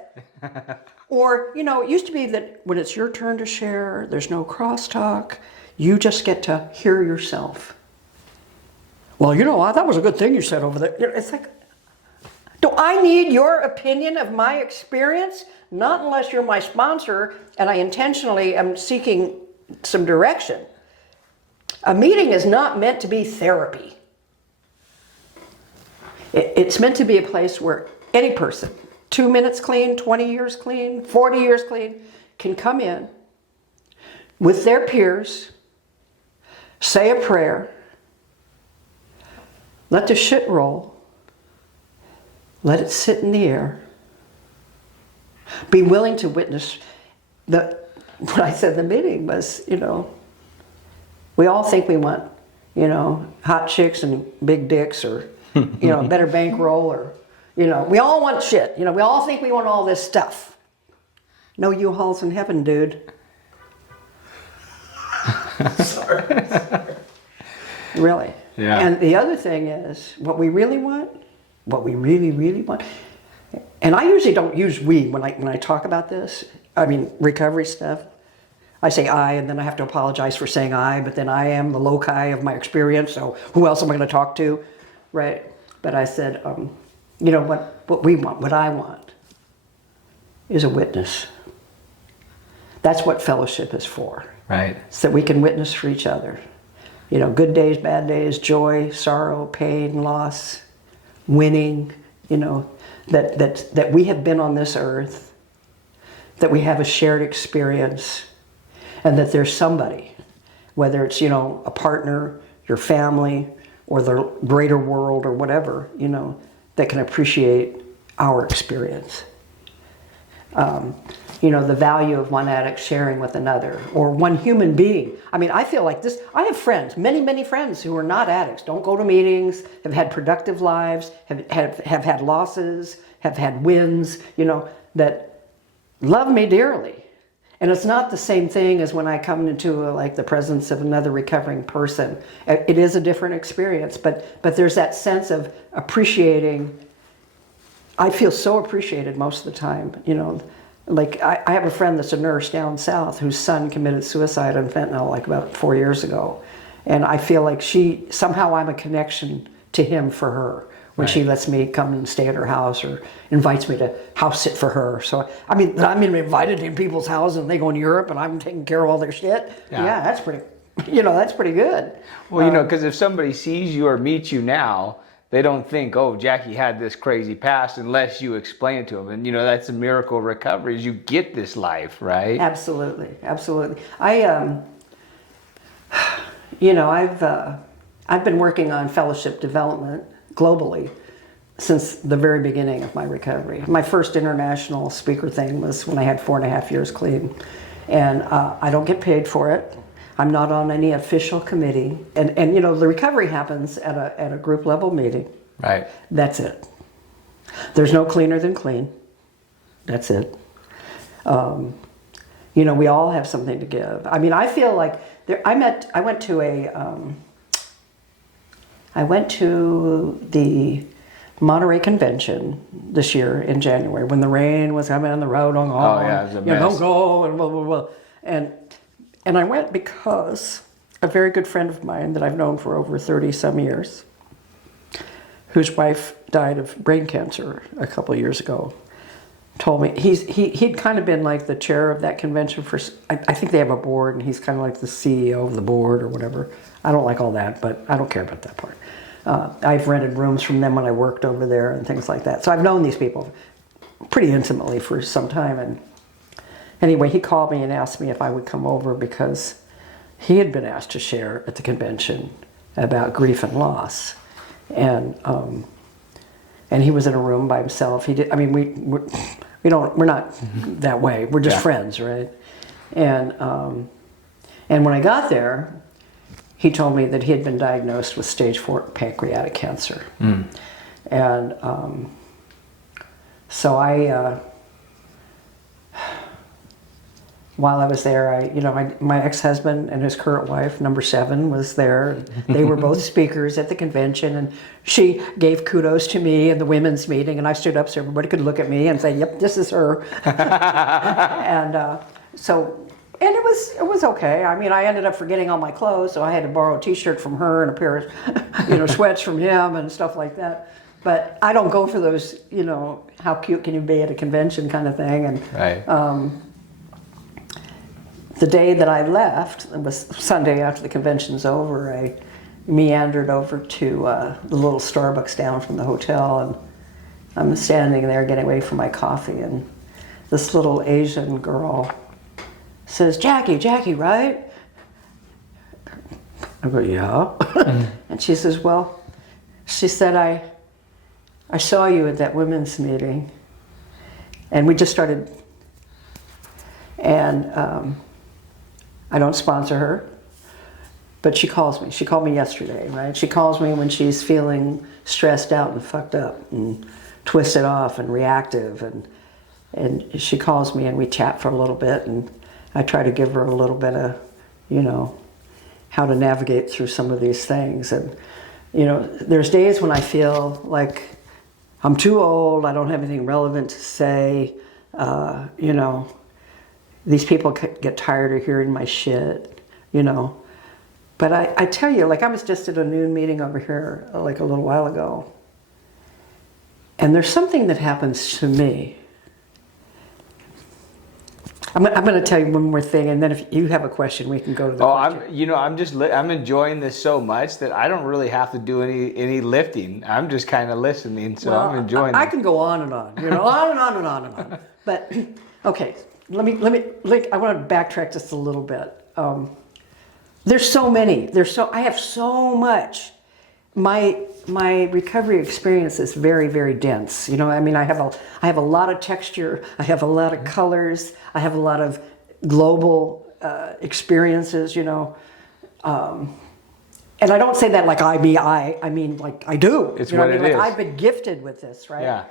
Or, you know, it used to be that when it's your turn to share, there's no crosstalk, you just get to hear yourself. Well, you know, that was a good thing you said over there. It's like, do I need your opinion of my experience? Not unless you're my sponsor and I intentionally am seeking some direction. A meeting is not meant to be therapy. It's meant to be a place where any person, 2 minutes clean, 20 years clean, 40 years clean, can come in with their peers, say a prayer, let the shit roll, let it sit in the air. Be willing to witness what I said in the meeting was, you know, we all think we want, you know, hot chicks and big dicks or, you know, a better bankroll or, you know, we all want shit. You know, we all think we want all this stuff. No U-Hauls in heaven, dude. Sorry. Really. Yeah. And the other thing is, what we really want, what we really, really want, and I usually don't use we when I talk about this, I mean, recovery stuff. I say I, and then I have to apologize for saying I, but then I am the loci of my experience, so who else am I going to talk to, right? But I said, you know, what we want, what I want, is a witness. That's what fellowship is for. Right. So that we can witness for each other. You know, good days, bad days, joy, sorrow, pain, loss, winning, you know, that we have been on this earth, that we have a shared experience, and that there's somebody, whether it's, you know, a partner, your family, or the greater world or whatever, you know, that can appreciate our experience. You know, the value of one addict sharing with another, or one human being. I mean, I feel like this, I have friends, many friends who are not addicts, don't go to meetings, have had productive lives, have had losses, have had wins, you know, that love me dearly. And it's not the same thing as when I come into like the presence of another recovering person. It is a different experience, but there's that sense of appreciating. I feel so appreciated most of the time, you know. Like I have a friend that's a nurse down south whose son committed suicide on fentanyl like about 4 years ago. And I feel like somehow I'm a connection to him for her when she lets me come and stay at her house or invites me to house sit for her. So, I mean, I'm invited in people's houses and they go in Europe and I'm taking care of all their shit. Yeah, that's pretty, you know, that's pretty good. Well, you know, because if somebody sees you or meets you now, they don't think, oh, Jackie had this crazy past unless you explain it to them. And, you know, that's a miracle of recovery is you get this life, right? Absolutely. You know, I've been working on fellowship development globally since the very beginning of my recovery. My first international speaker thing was when I had 4.5 years clean. And I don't get paid for it. I'm not on any official committee. And you know, the recovery happens at a group level meeting. Right. That's it. There's no cleaner than clean. That's it. You know, we all have something to give. I mean, I feel like I went to the Monterey Convention this year in January when the rain was coming on the road. Oh yeah, it was a mess. Don't go and blah blah blah. And I went because a very good friend of mine that I've known for over 30 some years, whose wife died of brain cancer a couple of years ago, told me he'd kind of been like the chair of that convention for. I think they have a board, and he's kind of like the CEO of the board or whatever. I don't like all that, but I don't care about that part. I've rented rooms from them when I worked over there and things like that. So I've known these people pretty intimately for some time. And anyway, he called me and asked me if I would come over because he had been asked to share at the convention about grief and loss. And he was in a room by himself. He did. I mean, we're not that way. We're just friends, right? And when I got there, he told me that he had been diagnosed with stage 4 pancreatic cancer. And so while I was there, my ex-husband and his current wife, number 7, was there. They were both speakers at the convention, and she gave kudos to me in the women's meeting, and I stood up so everybody could look at me and say, "Yep, this is her." And it was okay. I mean, I ended up forgetting all my clothes, so I had to borrow a T-shirt from her and a pair of, sweats from him and stuff like that. But I don't go for those, how cute can you be at a convention kind of thing. And right. The day that I left, it was Sunday after the convention's over, I meandered over to the little Starbucks down from the hotel, and I'm standing there getting ready for my coffee, and this little Asian girl says, Jackie, right? I go, yeah. And she says, well, she said, I saw you at that women's meeting, and we just started, and I don't sponsor her, but she calls me. She called me yesterday, right? She calls me when she's feeling stressed out and fucked up and twisted off and reactive, and she calls me and we chat for a little bit, and I try to give her a little bit of, how to navigate through some of these things. And, there's days when I feel like I'm too old, I don't have anything relevant to say, these people get tired of hearing my shit, But I tell you, I was just at a noon meeting over here, a little while ago. And there's something that happens to me. I'm going to tell you one more thing, and then if you have a question, we can go to the question. I'm enjoying this so much that I don't really have to do any lifting. I'm just kind of listening, so I'm enjoying I it. can go on and on, on and on and on and on. But okay, I want to backtrack just a little bit. There's so many. I have so much. My recovery experience is very, very dense. I mean, I have a lot of texture. I have a lot of colors. I have a lot of global experiences. And I don't say that like I mean like I do. It's what it is. I've been gifted with this, right? Yeah.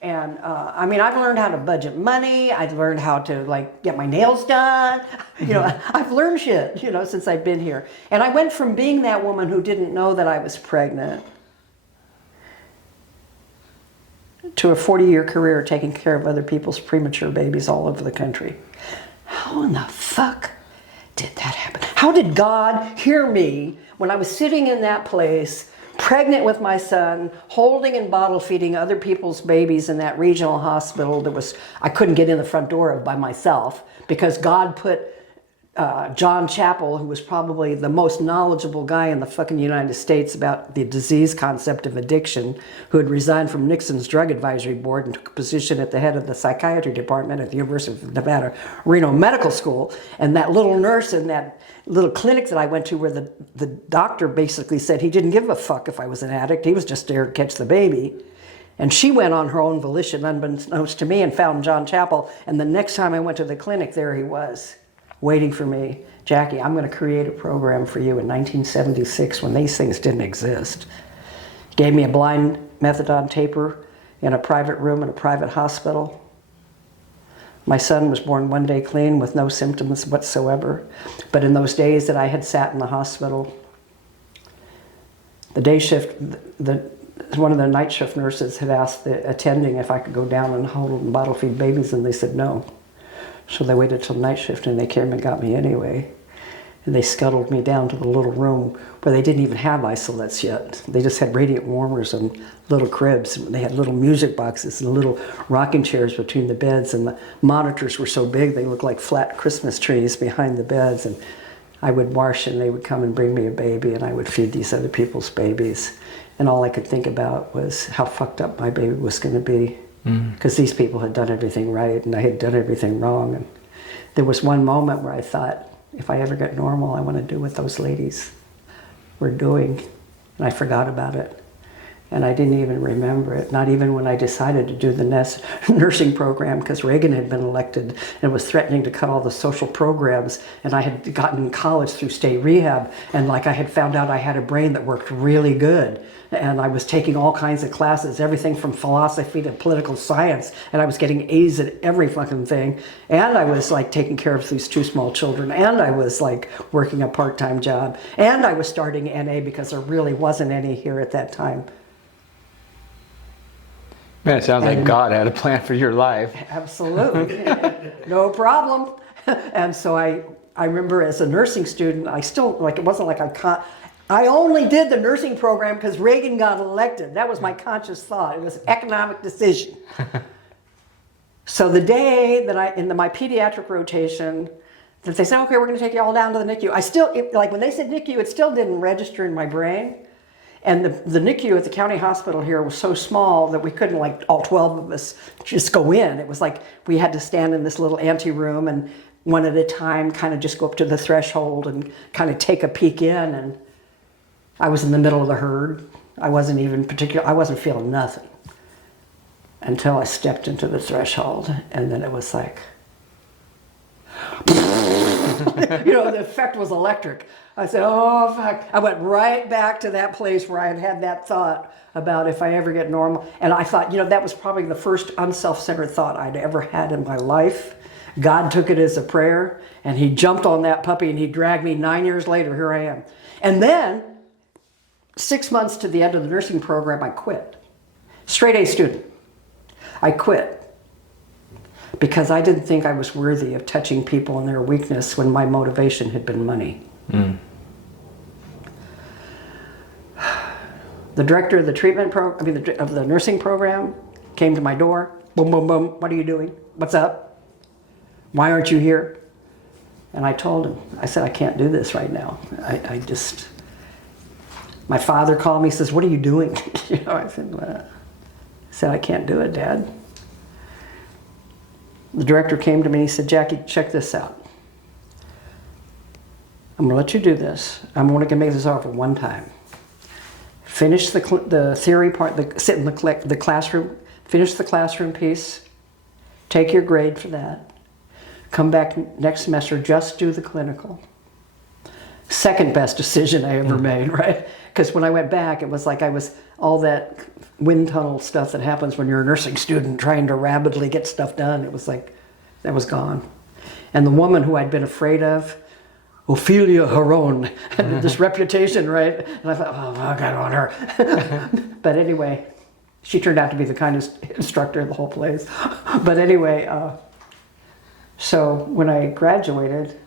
And I mean, I've learned how to budget money. I've learned how to get my nails done. I've learned shit, since I've been here. And I went from being that woman who didn't know that I was pregnant to a 40-year career taking care of other people's premature babies all over the country. How in the fuck did that happen? How did God hear me when I was sitting in that place, pregnant with my son, holding and bottle feeding other people's babies in that regional hospital I couldn't get in the front door of by myself because God put John Chappell, who was probably the most knowledgeable guy in the fucking United States about the disease concept of addiction, who had resigned from Nixon's drug advisory board and took a position at the head of the psychiatry department at the University of Nevada, Reno Medical School. And that little nurse in that little clinic that I went to where the doctor basically said he didn't give a fuck if I was an addict. He was just there to catch the baby. And she went on her own volition, unbeknownst to me, and found John Chappell. And the next time I went to the clinic, there he was, waiting for me. Jackie, I'm going to create a program for you in 1976 when these things didn't exist. Gave me a blind methadone taper in a private room in a private hospital. My son was born one day clean with no symptoms whatsoever. But in those days that I had sat in the hospital, the day shift, one of the night shift nurses had asked the attending if I could go down and hold and bottle feed babies, and they said no. So they waited till night shift and they came and got me anyway. And they scuttled me down to the little room where they didn't even have isolates yet. They just had radiant warmers and little cribs. They had little music boxes and little rocking chairs between the beds, and the monitors were so big they looked like flat Christmas trees behind the beds. And I would wash and they would come and bring me a baby, and I would feed these other people's babies. And all I could think about was how fucked up my baby was going to be. Because these people had done everything right and I had done everything wrong. And there was one moment where I thought, if I ever get normal, I want to do what those ladies were doing. And I forgot about it. And I didn't even remember it, not even when I decided to do the nursing program, because Reagan had been elected and was threatening to cut all the social programs. And I had gotten college through state rehab, and I had found out I had a brain that worked really good. And I was taking all kinds of classes, everything from philosophy to political science, and I was getting A's at every fucking thing. And I was taking care of these two small children, and I was working a part-time job, and I was starting NA because there really wasn't any here at that time. Man, it sounds like God had a plan for your life. Absolutely. No problem. And so I remember as a nursing student, I still, it wasn't like I only did the nursing program because Reagan got elected. That was my conscious thought. It was an economic decision. So the day that in my pediatric rotation, that they said, okay, we're going to take you all down to the NICU. I still, when they said NICU, it still didn't register in my brain. And the NICU at the county hospital here was so small that we couldn't, all 12 of us just go in. It was we had to stand in this little ante room and one at a time kind of just go up to the threshold and kind of take a peek in. And I was in the middle of the herd. I wasn't feeling nothing until I stepped into the threshold. And then it was the effect was electric. I said, oh, fuck. I went right back to that place where I had that thought about if I ever get normal. And I thought, that was probably the first unself-centered thought I'd ever had in my life. God took it as a prayer, and he jumped on that puppy, and he dragged me 9 years later. Here I am. And then, 6 months to the end of the nursing program, I quit. Straight A student. I quit because I didn't think I was worthy of touching people in their weakness when my motivation had been money. The director of the treatment of the nursing program came to my door. Boom, boom, boom. What are you doing? What's up? Why aren't you here? And I told him, I said, I can't do this right now. My father called me, says, what are you doing? I said, I can't do it, Dad. The director came to me and he said, Jackie, check this out. I'm going to let you do this. I'm only going to make this offer one time. Finish the theory part, sit in the classroom, finish the classroom piece, take your grade for that. Come back next semester, just do the clinical. Second best decision I ever made, right? Because when I went back, it was like I was all that wind tunnel stuff that happens when you're a nursing student trying to rapidly get stuff done. It was like, that was gone. And the woman who I'd been afraid of, Ophelia Haron, had this reputation, right? And I thought, oh, fuck, I don't want her. But anyway, she turned out to be the kindest instructor in the whole place. But anyway, so when I graduated,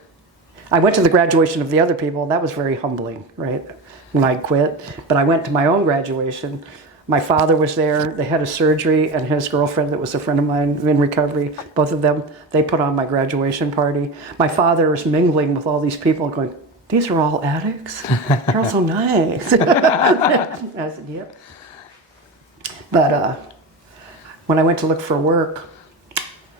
I went to the graduation of the other people. That was very humbling, right? When I quit. But I went to my own graduation. My father was there. They had a surgery, and his girlfriend that was a friend of mine in recovery, both of them, they put on my graduation party. My father was mingling with all these people going, these are all addicts? They're all so nice. I said, yep. But when I went to look for work,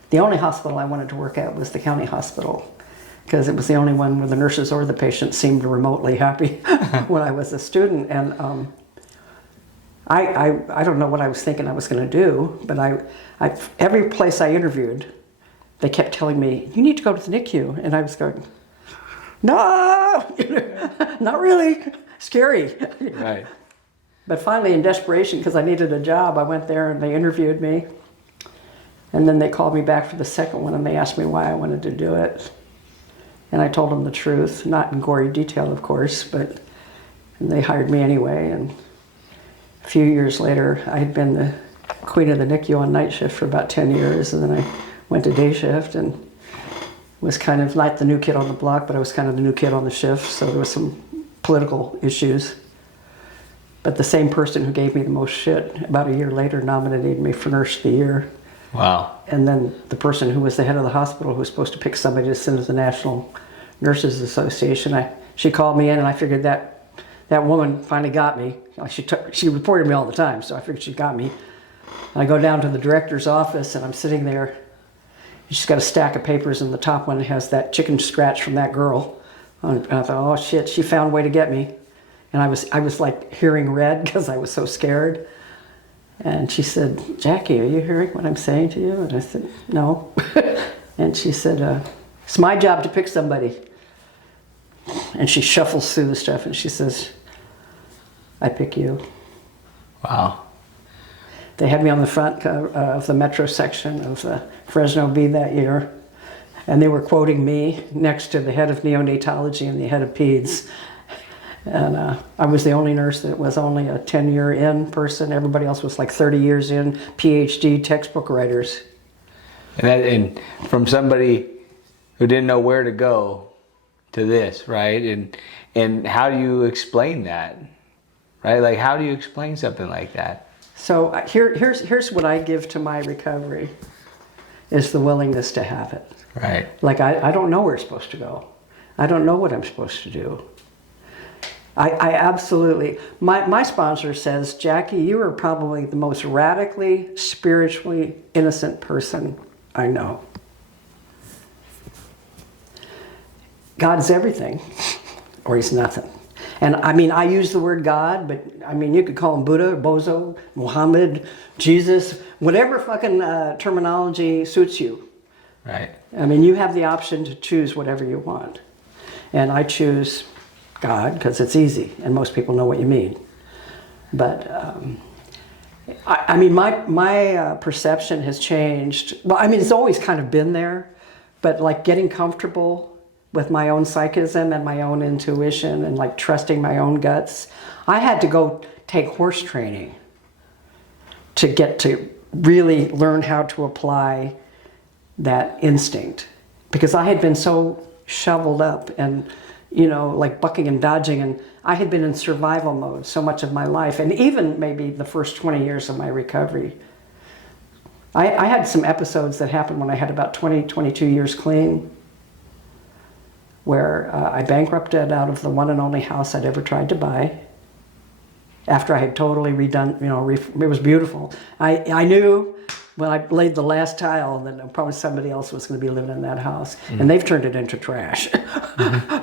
the only hospital I wanted to work at was the county hospital, because it was the only one where the nurses or the patients seemed remotely happy when I was a student. And I don't know what I was thinking I was going to do, but every place I interviewed, they kept telling me, you need to go to the NICU. And I was going, no, not really, scary. Right. But finally, in desperation, because I needed a job, I went there and they interviewed me. And then they called me back for the second one and they asked me why I wanted to do it. And I told them the truth, not in gory detail, of course, but they hired me anyway. And a few years later, I had been the queen of the NICU on night shift for about 10 years, and then I went to day shift and was kind of not the new kid on the block, but I was kind of the new kid on the shift, so there was some political issues. But the same person who gave me the most shit, about a year later, nominated me for Nurse of the Year. Wow. And then the person who was the head of the hospital who was supposed to pick somebody to send to the National Nurses Association, she called me in, and I figured that woman finally got me. She reported me all the time, so I figured she got me. And I go down to the director's office, and I'm sitting there. She's got a stack of papers, and the top one has that chicken scratch from that girl. And I thought, oh shit, she found a way to get me. And I was like hearing red because I was so scared. And she said, Jackie, are you hearing what I'm saying to you? And I said, no. And she said, it's my job to pick somebody. And she shuffles through the stuff and she says, I pick you. Wow. They had me on the front of the metro section of Fresno Ave that year. And they were quoting me next to the head of neonatology and the head of peds. And I was the only nurse that was only a 10-year in person. Everybody else was like 30 years in, PhD textbook writers. And from somebody who didn't know where to go to this, right? And how do you explain that, right? Like, how do you explain something like that? So here's what I give to my recovery, is the willingness to have it. Right. Like, I don't know where it's supposed to go. I don't know what I'm supposed to do. I absolutely, my sponsor says, Jackie, you are probably the most radically, spiritually innocent person I know. God's everything, or he's nothing. And I mean, I use the word God, but I mean, you could call him Buddha, Bozo, Muhammad, Jesus, whatever fucking terminology suits you. Right. I mean, you have the option to choose whatever you want. And I choose God because it's easy and most people know what you mean. But I mean, my perception has changed. Well, I mean, it's always kind of been there, but like getting comfortable with my own psychism and my own intuition and like trusting my own guts. I had to go take horse training to get to really learn how to apply that instinct, because I had been so shoveled up and, you know, like bucking and dodging, and I had been in survival mode so much of my life, and even maybe the first 20 years of my recovery. I had some episodes that happened when I had about 20, 22 years clean, where I bankrupted out of the one and only house I'd ever tried to buy. After I had totally redone, it was beautiful. I knew when I laid the last tile that probably somebody else was going to be living in that house, and they've turned it into trash.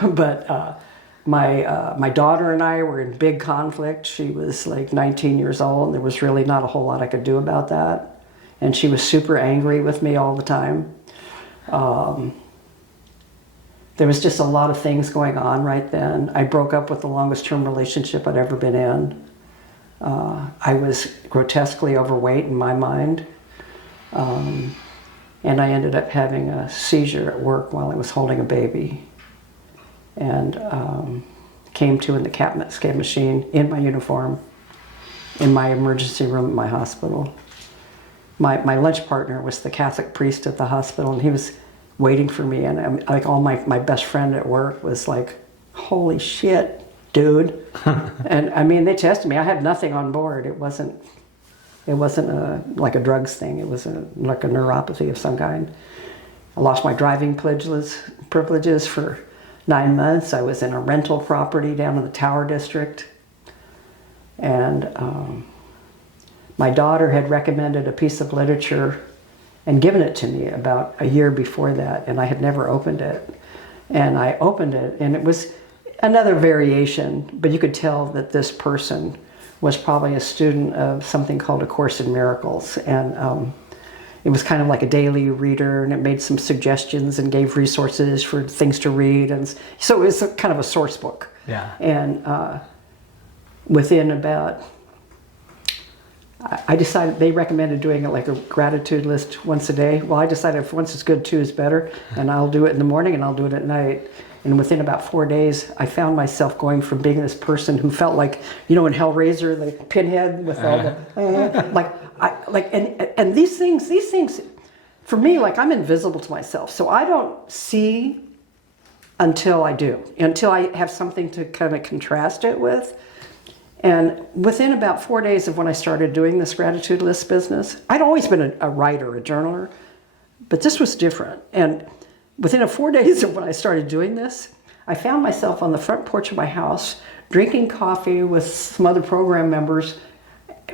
But my daughter and I were in big conflict. She was like 19 years old, and there was really not a whole lot I could do about that. And she was super angry with me all the time. There was just a lot of things going on right then. I broke up with the longest term relationship I'd ever been in. I was grotesquely overweight in my mind. And I ended up having a seizure at work while I was holding a baby. And came to in the CAT scan machine in my uniform in my emergency room at my hospital. My lunch partner was the Catholic priest at the hospital, and he was waiting for me. And like all my best friend at work was like, "Holy shit, dude!" And I mean, they tested me. I had nothing on board. It wasn't like a drugs thing. It was like a neuropathy of some kind. I lost my driving privileges for 9 months. I was in a rental property down in the Tower District, and my daughter had recommended a piece of literature and given it to me about a year before that, and I had never opened it. And I opened it, and it was another variation, but you could tell that this person was probably a student of something called A Course in Miracles. And it was kind of like a daily reader, and it made some suggestions and gave resources for things to read. And so it was kind of a source book. Yeah. And within about, I decided, they recommended doing it like a gratitude list once a day. Well, I decided if once is good, two is better. And I'll do it in the morning and I'll do it at night. And within about 4 days, I found myself going from being this person who felt like, in Hellraiser, the pinhead with all the, and these things, for me, like I'm invisible to myself. So I don't see until I do, until I have something to kind of contrast it with. And within about 4 days of when I started doing this gratitude list business, I'd always been a writer, a journaler, but this was different. And within 4 days of when I started doing this, I found myself on the front porch of my house, drinking coffee with some other program members,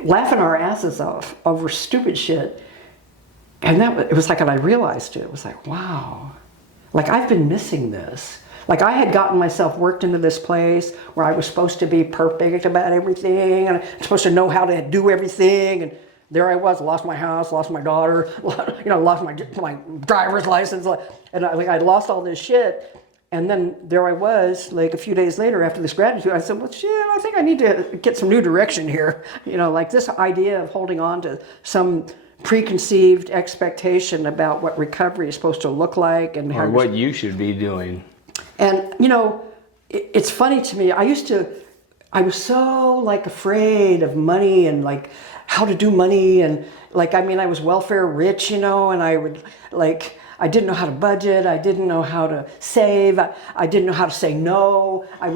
laughing our asses off over stupid shit. And it was like, and I realized it was like, wow, like I've been missing this. Like I had gotten myself worked into this place where I was supposed to be perfect about everything, and I'm supposed to know how to do everything, and there I was, lost my house, lost my daughter, lost my driver's license, and I lost all this shit. And then there I was, like a few days later after this gratitude, I said, well, shit, I think I need to get some new direction here. Like this idea of holding on to some preconceived expectation about what recovery is supposed to look like and or what you should be doing. And, it's funny to me. I was so like afraid of money and like how to do money. And I was welfare rich, and I would I didn't know how to budget. I didn't know how to save. I didn't know how to say no. I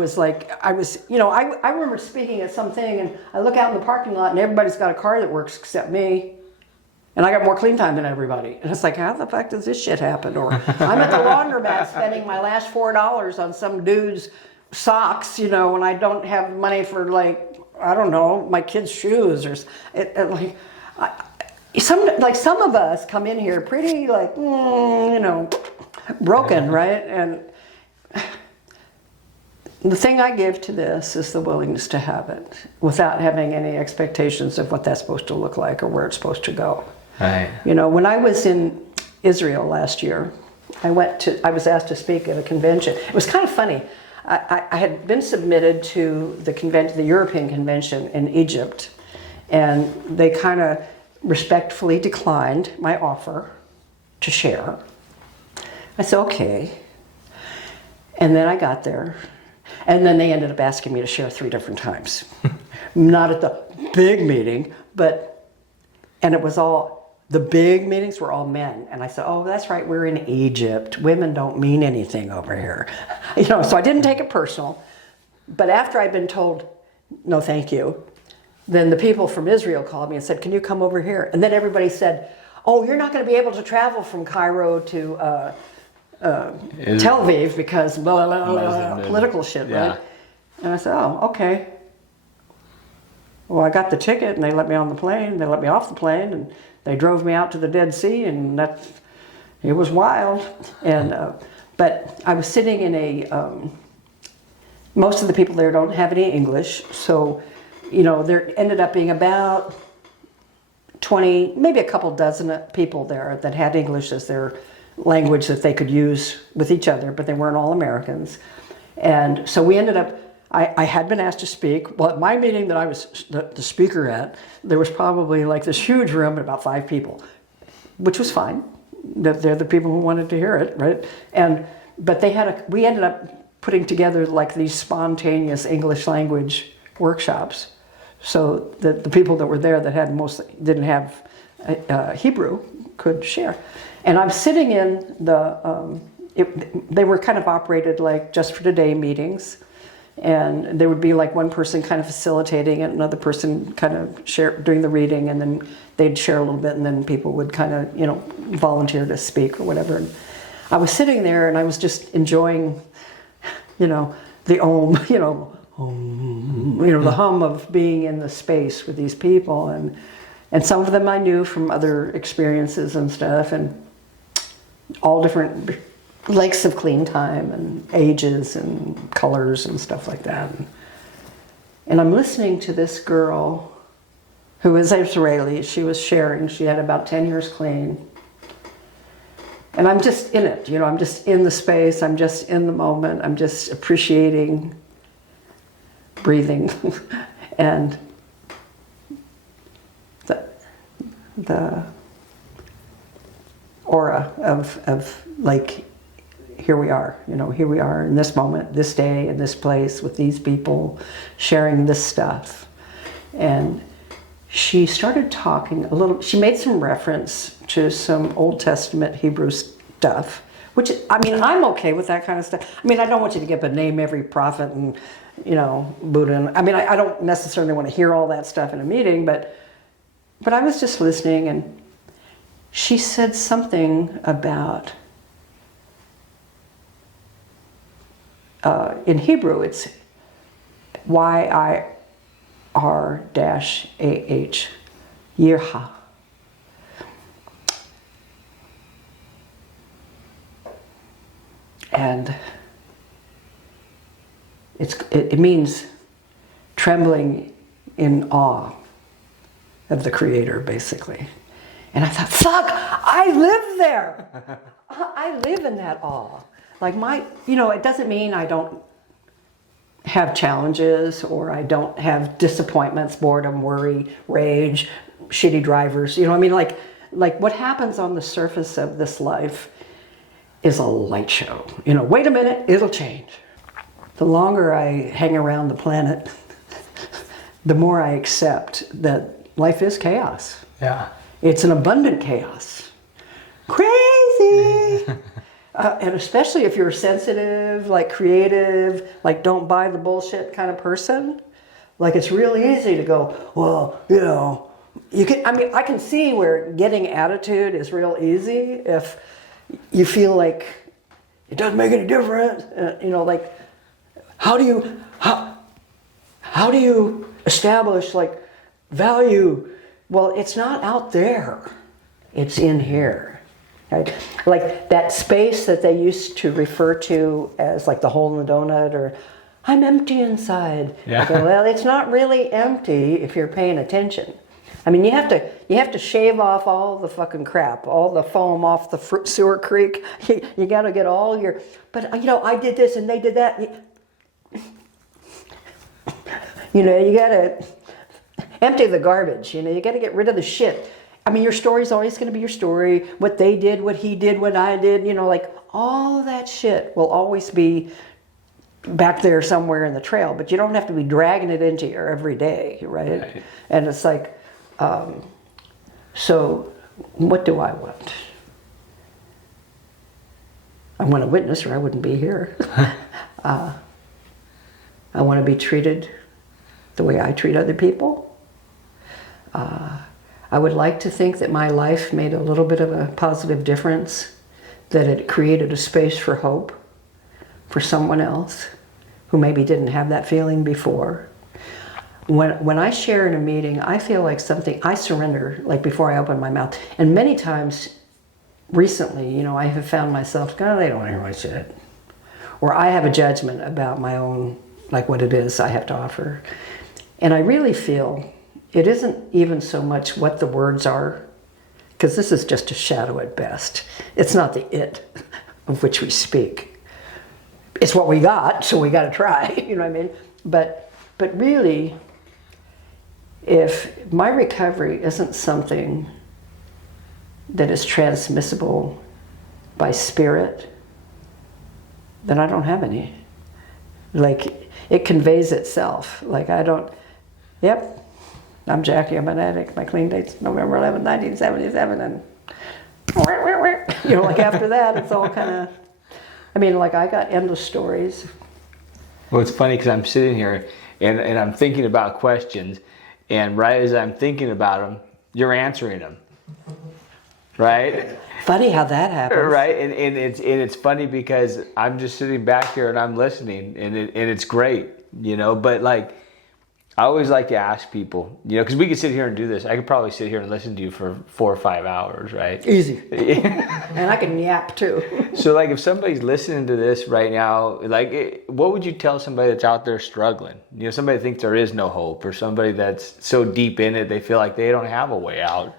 remember speaking at something, and I look out in the parking lot and everybody's got a car that works except me. And I got more clean time than everybody. And it's like, how the fuck does this shit happen? Or I'm at the laundromat spending my last $4 on some dude's socks, and I don't have money for my kids' shoes or some of us come in here pretty broken, right? And the thing I give to this is the willingness to have it without having any expectations of what that's supposed to look like or where it's supposed to go. Right. When I was in Israel last year, I was asked to speak at a convention. It was kind of funny. I had been submitted to the European convention in Egypt, and they kind of respectfully declined my offer to share. I said, okay. And then I got there, and then they ended up asking me to share 3 different times. Not at the big meeting, and it was the big meetings were all men. And I said, oh, that's right, we're in Egypt. Women don't mean anything over here. So I didn't take it personal. But after I'd been told, no, thank you, then the people from Israel called me and said, can you come over here? And then everybody said, oh, you're not going to be able to travel from Cairo to Tel Aviv because blah, blah, blah, blah, political shit, Yeah. right? And I said, oh, okay. Well, I got the ticket and they let me on the plane. They let me off the plane and they drove me out to the Dead Sea, and it was wild. And but I was sitting in a. Most of the people there don't have any English, so there ended up being about 20, maybe a couple dozen people there that had English as their language that they could use with each other, but they weren't all Americans. And so we ended up. I had been asked to speak. Well, at my meeting that I was the speaker at, there was probably like this huge room and about 5 people, which was fine. They're the people who wanted to hear it, right? But we ended up putting together like these spontaneous English language workshops, so that the people that were there that didn't have Hebrew could share. And I'm sitting in they were kind of operated like just for today meetings. And there would be like one person kind of facilitating it, another person kind of doing the reading, and then they'd share a little bit, and then people would kind of, volunteer to speak or whatever. And I was sitting there and I was just enjoying, the om, the hum of being in the space with these people. And some of them I knew from other experiences and stuff, and all different lengths of clean time and ages and colors and stuff like that. And I'm listening to this girl who is Israeli. She was sharing. She had about 10 years clean. And I'm just in it. I'm just in the space. I'm just in the moment. I'm just appreciating breathing and the aura of like, here we are in this moment, this day, in this place with these people sharing this stuff. And she started talking a little, she made some reference to some Old Testament Hebrew stuff, which, I'm okay with that kind of stuff. I don't want you to get to name every prophet and, Buddha. I don't necessarily want to hear all that stuff in a meeting, but I was just listening, and she said something about, in Hebrew, it's YIR-AH, Yirha. And it means trembling in awe of the Creator, basically. And I thought, fuck, I live there. I live in that awe. Like it doesn't mean I don't have challenges or I don't have disappointments, boredom, worry, rage, shitty drivers. Like what happens on the surface of this life is a light show. Wait a minute, it'll change. The longer I hang around the planet, the more I accept that life is chaos. Yeah. It's an abundant chaos. Crazy! And especially if you're sensitive, like creative, like don't buy the bullshit kind of person, like it's real easy to go, well, you can, I can see where getting attitude is real easy if you feel like it doesn't make any difference, like how do you establish like value? Well, it's not out there, it's in here. Right? Like that space that they used to refer to as like the hole in the donut, or I'm empty inside. Yeah. Okay, well, it's not really empty if you're paying attention. You have to shave off all the fucking crap, all the foam off the sewer creek. You got to get all your. But I did this and they did that. You got to empty the garbage. You got to get rid of the shit. Your story's always going to be your story. What they did, what he did, what I did, like all that shit will always be back there somewhere in the trail, but you don't have to be dragging it into your everyday, right? And it's like, so what do I want? I want a witness or I wouldn't be here. I want to be treated the way I treat other people. I would like to think that my life made a little bit of a positive difference, that it created a space for hope for someone else who maybe didn't have that feeling before. When I share in a meeting, I feel like I surrender, like before I open my mouth. And many times recently, I have found myself, God, they don't want to hear my shit. Or I have a judgment about my own, like what it is I have to offer. And I really feel it isn't even so much what the words are, because this is just a shadow at best. It's not the it of which we speak. It's what we got, so we got to try, you know what I mean? But really, if my recovery isn't something that is transmissible by spirit, then I don't have any. Like, it conveys itself. Like, yep, I'm Jackie, I'm an addict. My clean date's November 11, 1977, and like after that, it's all kind of, I got endless stories. Well, it's funny because I'm sitting here and I'm thinking about questions, and right as I'm thinking about them, you're answering them, right? Funny how that happens. Right, and it's funny because I'm just sitting back here and I'm listening, and it's great, But like, I always like to ask people, because we could sit here and do this. I could probably sit here and listen to you for 4 or 5 hours, right? Easy. And I can yap too. So like, if somebody's listening to this right now, like, what would you tell somebody that's out there struggling? Somebody thinks there is no hope, or somebody that's so deep in it they feel like they don't have a way out.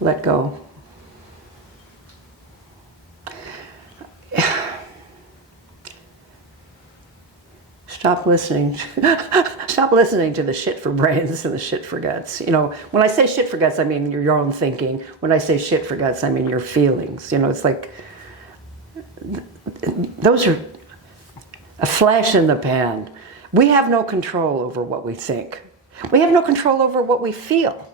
Let go. Stop listening. Stop listening to the shit for brains and the shit for guts. When I say shit for guts, I mean your own thinking. When I say shit for guts, I mean your feelings. It's like those are a flash in the pan. We have no control over what we think. We have no control over what we feel.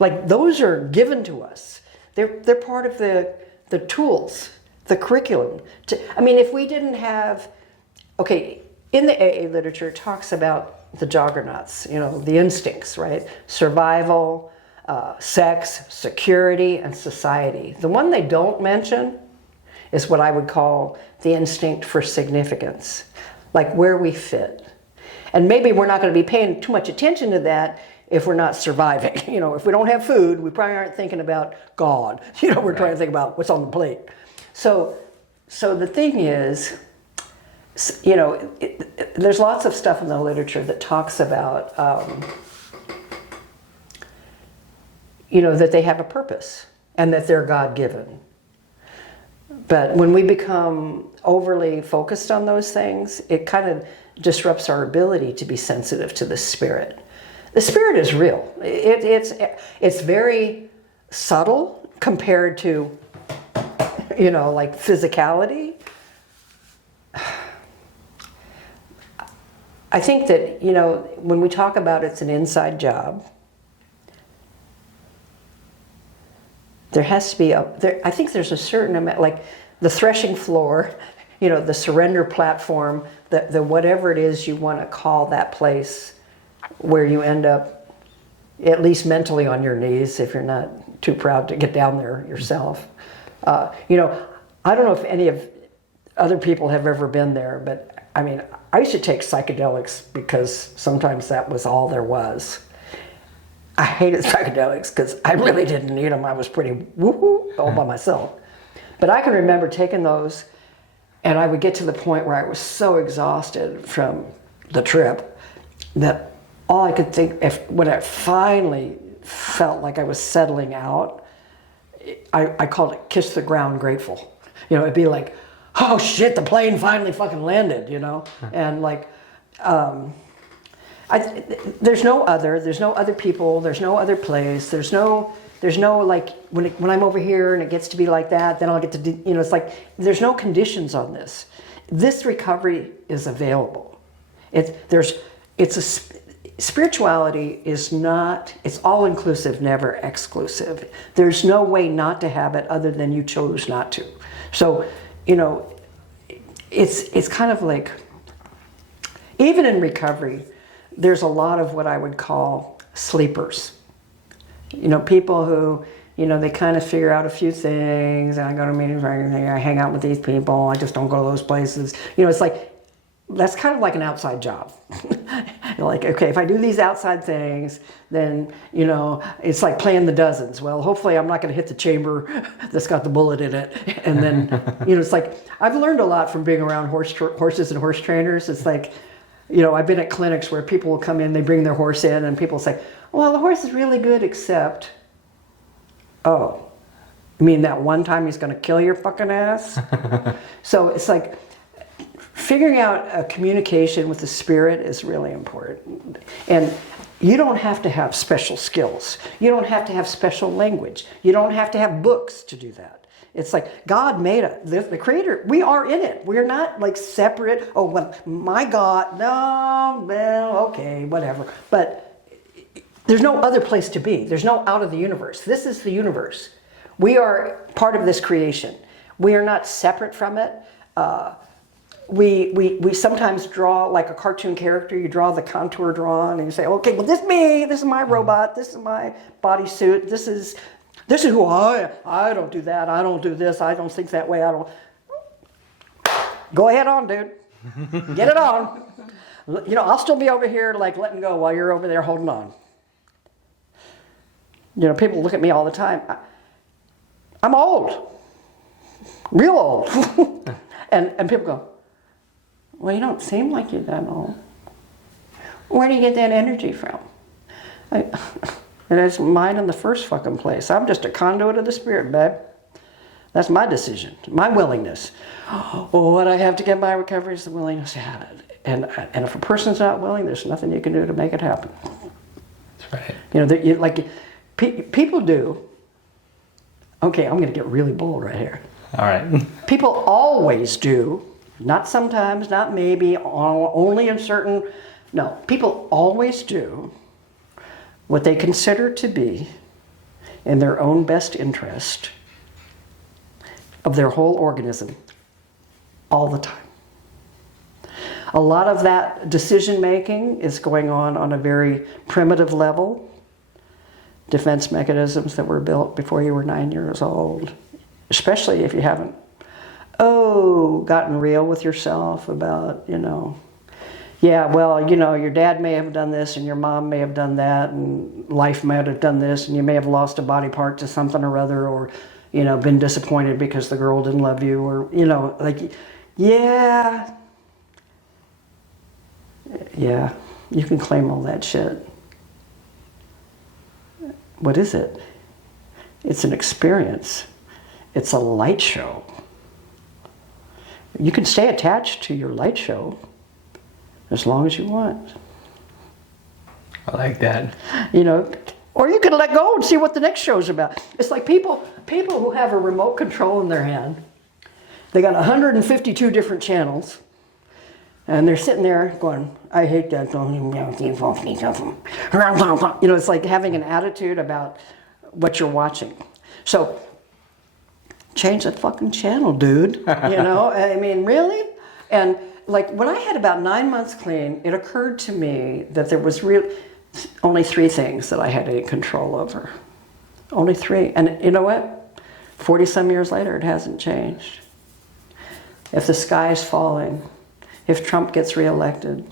Like, those are given to us. They're part of the tools, the curriculum. If we didn't have, in the AA literature, it talks about the juggernauts, the instincts, right? Survival, sex, security, and society. The one they don't mention is what I would call the instinct for significance, like where we fit. And maybe we're not going to be paying too much attention to that if we're not surviving. If we don't have food, we probably aren't thinking about God. We're trying to think about what's on the plate. So the thing is, there's lots of stuff in the literature that talks about, that they have a purpose and that they're God-given. But when we become overly focused on those things, it kind of disrupts our ability to be sensitive to the spirit. The spirit is real. It's very subtle compared to, like physicality. I think that, when we talk about it's an inside job, there has to be I think there's a certain amount, like the threshing floor, the surrender platform, the whatever it is you want to call that place where you end up, at least mentally, on your knees if you're not too proud to get down there yourself. I don't know if any of other people have ever been there, but I used to take psychedelics because sometimes that was all there was. I hated psychedelics because I really didn't need them. I was pretty woo-hoo all by myself. But I can remember taking those, and I would get to the point where I was so exhausted from the trip that all I could think, when I finally felt like I was settling out, I called it kiss the ground grateful. It'd be like, oh shit, the plane finally fucking landed, And like, there's no other people, there's no other place, there's no like, when I'm over here and it gets to be like that, then I'll get to, it's like, there's no conditions on this. This recovery is available. Spirituality is not, it's all inclusive, never exclusive. There's no way not to have it other than you chose not to. So, it's kind of like, even in recovery, there's a lot of what I would call sleepers. People who, they kind of figure out a few things, and I go to meetings, I hang out with these people, I just don't go to those places. It's like, that's kind of like an outside job. Like, okay, if I do these outside things, then, it's like playing the dozens. Well, hopefully I'm not going to hit the chamber that's got the bullet in it. And then, it's like, I've learned a lot from being around horses and horse trainers. It's like, I've been at clinics where people will come in, they bring their horse in, and people say, well, the horse is really good, except, oh, you mean that one time he's going to kill your fucking ass? So it's like, figuring out a communication with the spirit is really important. And you don't have to have special skills. You don't have to have special language. You don't have to have books to do that. It's like God made us, the creator, we are in it. We're not like separate. Oh, well, my God, no, well, okay, whatever. But there's no other place to be. There's no out of the universe. This is the universe. We are part of this creation. We are not separate from it. We sometimes draw like a cartoon character. You draw the contour drawn, and you say, okay, well, this is me. This is my robot. This is my bodysuit. This is who I don't do that. I don't do this. I don't think that way. I don't. Go ahead on, dude. Get it on. I'll still be over here like letting go while you're over there holding on. People look at me all the time. I'm old. Real old. and people go, well, you don't seem like you're that old. Where do you get that energy from? And it's mine in the first fucking place. I'm just a conduit of the spirit, babe. That's my decision, my willingness. Well, what I have to get my recovery is the willingness to have it. And if a person's not willing, there's nothing you can do to make it happen. That's right. People do. Okay, I'm going to get really bold right here. All right. People always do. Not sometimes, not maybe, only in certain... No, people always do what they consider to be in their own best interest of their whole organism all the time. A lot of that decision making is going on a very primitive level. Defense mechanisms that were built before you were 9 years old, especially if you haven't gotten real with yourself about, yeah, well, your dad may have done this and your mom may have done that and life might have done this and you may have lost a body part to something or other or, been disappointed because the girl didn't love you or, yeah, you can claim all that shit. What is it? It's an experience. It's a light show. You can stay attached to your light show as long as you want. I like that. Or you can let go and see what the next show's about. It's like people who have a remote control in their hand. They got 152 different channels. And they're sitting there going, I hate that. It's like having an attitude about what you're watching. So, change that fucking channel, dude. I mean, really? And like when I had about 9 months clean, it occurred to me that there was only 3 things that I had any control over. Only 3. And you know what? 40 some years later, it hasn't changed. If the sky is falling, if Trump gets reelected,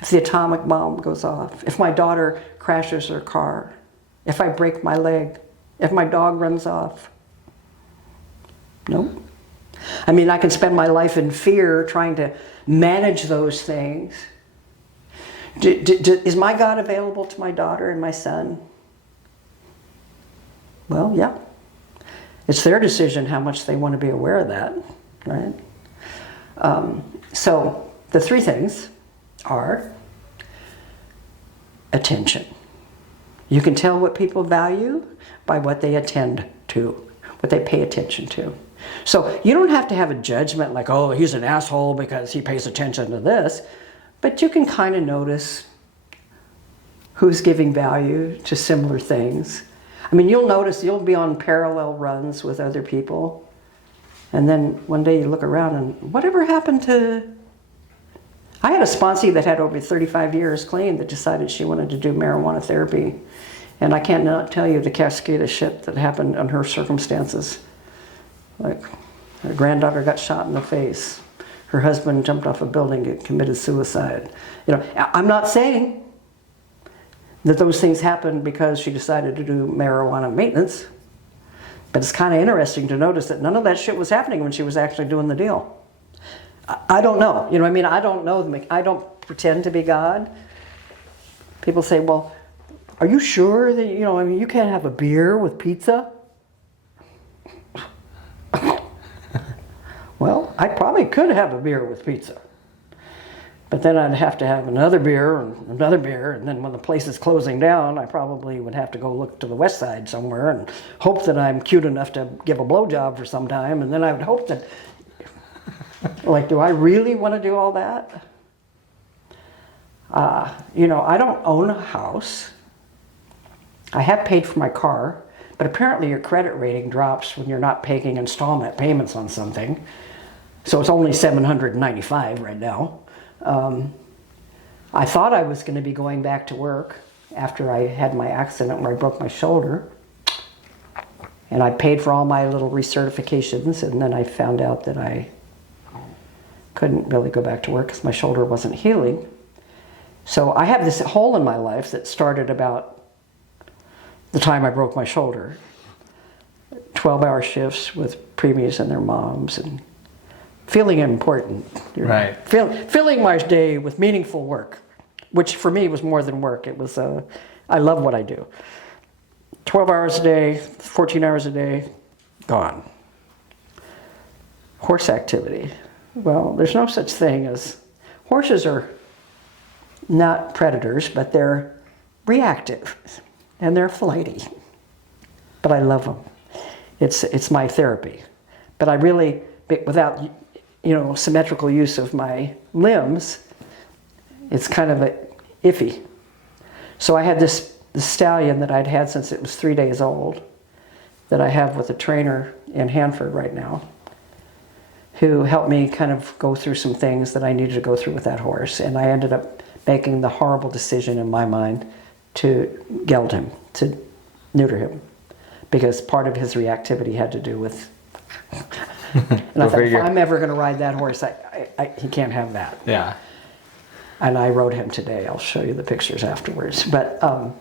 if the atomic bomb goes off, if my daughter crashes her car, if I break my leg, if my dog runs off. Nope. I mean, I can spend my life in fear trying to manage those things. Is my God available to my daughter and my son? Well, yeah. It's their decision how much they want to be aware of that, right? So the 3 things are attention. You can tell what people value by what they attend to, what they pay attention to. So you don't have to have a judgment like, oh, he's an asshole because he pays attention to this, but you can kind of notice who's giving value to similar things. I mean, you'll notice you'll be on parallel runs with other people, and then one day you look around and whatever happened to... I had a sponsee that had over 35 years clean that decided she wanted to do marijuana therapy. And I cannot tell you the cascade of shit that happened on her circumstances. Like, her granddaughter got shot in the face. Her husband jumped off a building and committed suicide. You know, I'm not saying that those things happened because she decided to do marijuana maintenance, but it's kind of interesting to notice that none of that shit was happening when she was actually doing the deal. I don't know. You know what I mean? I don't know. I don't pretend to be God. People say, well, are you sure that, you know, I mean, you can't have a beer with pizza? Well, I probably could have a beer with pizza. But then I'd have to have another beer, and then when the place is closing down, I probably would have to go look to the west side somewhere and hope that I'm cute enough to give a blowjob for some time, and then I would hope that, like, do I really want to do all that? You know, I don't own a house. I have paid for my car, but apparently your credit rating drops when you're not paying installment payments on something. So it's only $795 right now. I thought I was going to be going back to work after I had my accident where I broke my shoulder. And I paid for all my little recertifications, and then I found out that I couldn't really go back to work because my shoulder wasn't healing. So I have this hole in my life that started about the time I broke my shoulder. 12-hour shifts with preemies and their moms, and feeling important. Right. Filling my day with meaningful work, which for me was more than work. It was, I love what I do. 12 hours a day, 14 hours a day, gone. Horse activity. Well, there's no such thing as, horses are not predators, but they're reactive and they're flighty. But I love them. It's my therapy. But I really, without, you know, symmetrical use of my limbs, it's kind of iffy. So I had this stallion that I'd had since it was 3 days old, that I have with a trainer in Hanford right now, who helped me kind of go through some things that I needed to go through with that horse. And I ended up making the horrible decision in my mind to geld him, to neuter him, because part of his reactivity had to do with and I thought, if I'm ever going to ride that horse, he can't have that. Yeah. And I rode him today. I'll show you the pictures afterwards. But the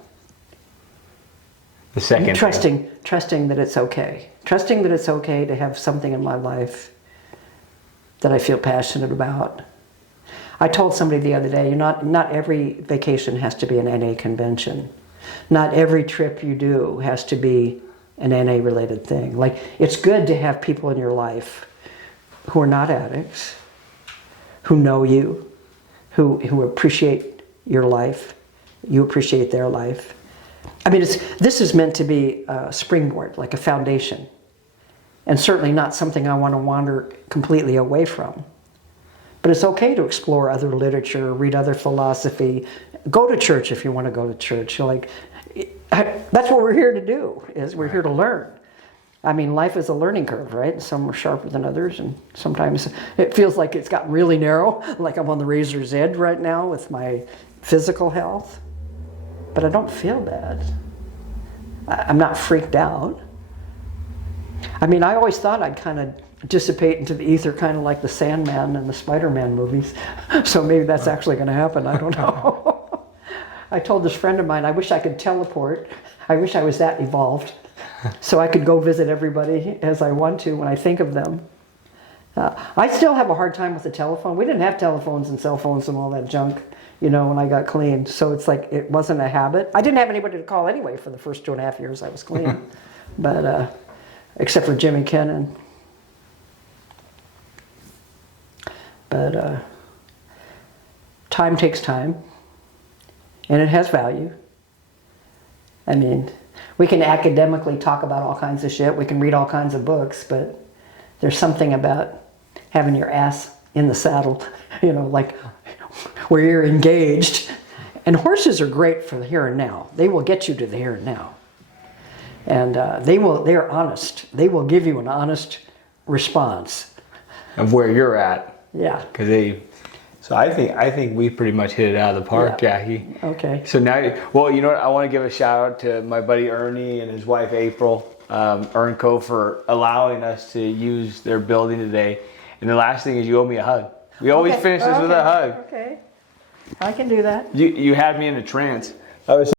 second trusting that it's okay. Trusting that it's okay to have something in my life that I feel passionate about. I told somebody the other day, not every vacation has to be an NA convention. Not every trip you do has to be an NA related thing. Like, it's good to have people in your life who are not addicts, who know you, who appreciate your life, you appreciate their life. I mean, this is meant to be a springboard, like a foundation, and certainly not something I want to wander completely away from. But it's okay to explore other literature, read other philosophy, go to church if you want to go to church. You're like, that's what we're here to do, is we're here to learn. I mean, life is a learning curve, right? Some are sharper than others, and sometimes it feels like it's gotten really narrow, like I'm on the razor's edge right now with my physical health. But I don't feel bad. I'm not freaked out. I mean, I always thought I'd kind of dissipate into the ether, kind of like the Sandman and the Spider-Man movies. So maybe that's actually going to happen. I don't know. I told this friend of mine, I wish I could teleport. I wish I was that evolved, so I could go visit everybody as I want to when I think of them. I still have a hard time with the telephone. We didn't have telephones and cell phones and all that junk, you know, when I got clean. So it's like, it wasn't a habit. I didn't have anybody to call anyway for the first 2.5 years I was clean. But except for Jimmy Kennan. But time takes time, and it has value. I mean, we can academically talk about all kinds of shit, we can read all kinds of books, but there's something about having your ass in the saddle, you know, like where you're engaged. And horses are great for the here and now. They will get you to the here and now. And they're honest. They will give you an honest response. Of where you're at. Yeah. Because So I think we pretty much hit it out of the park, Jackie. Okay. So now, well, you know what? I want to give a shout out to my buddy Ernie and his wife April, Ernco, for allowing us to use their building today. And the last thing is you owe me a hug. We always finish this with a hug. Okay. I can do that. You had me in a trance. I was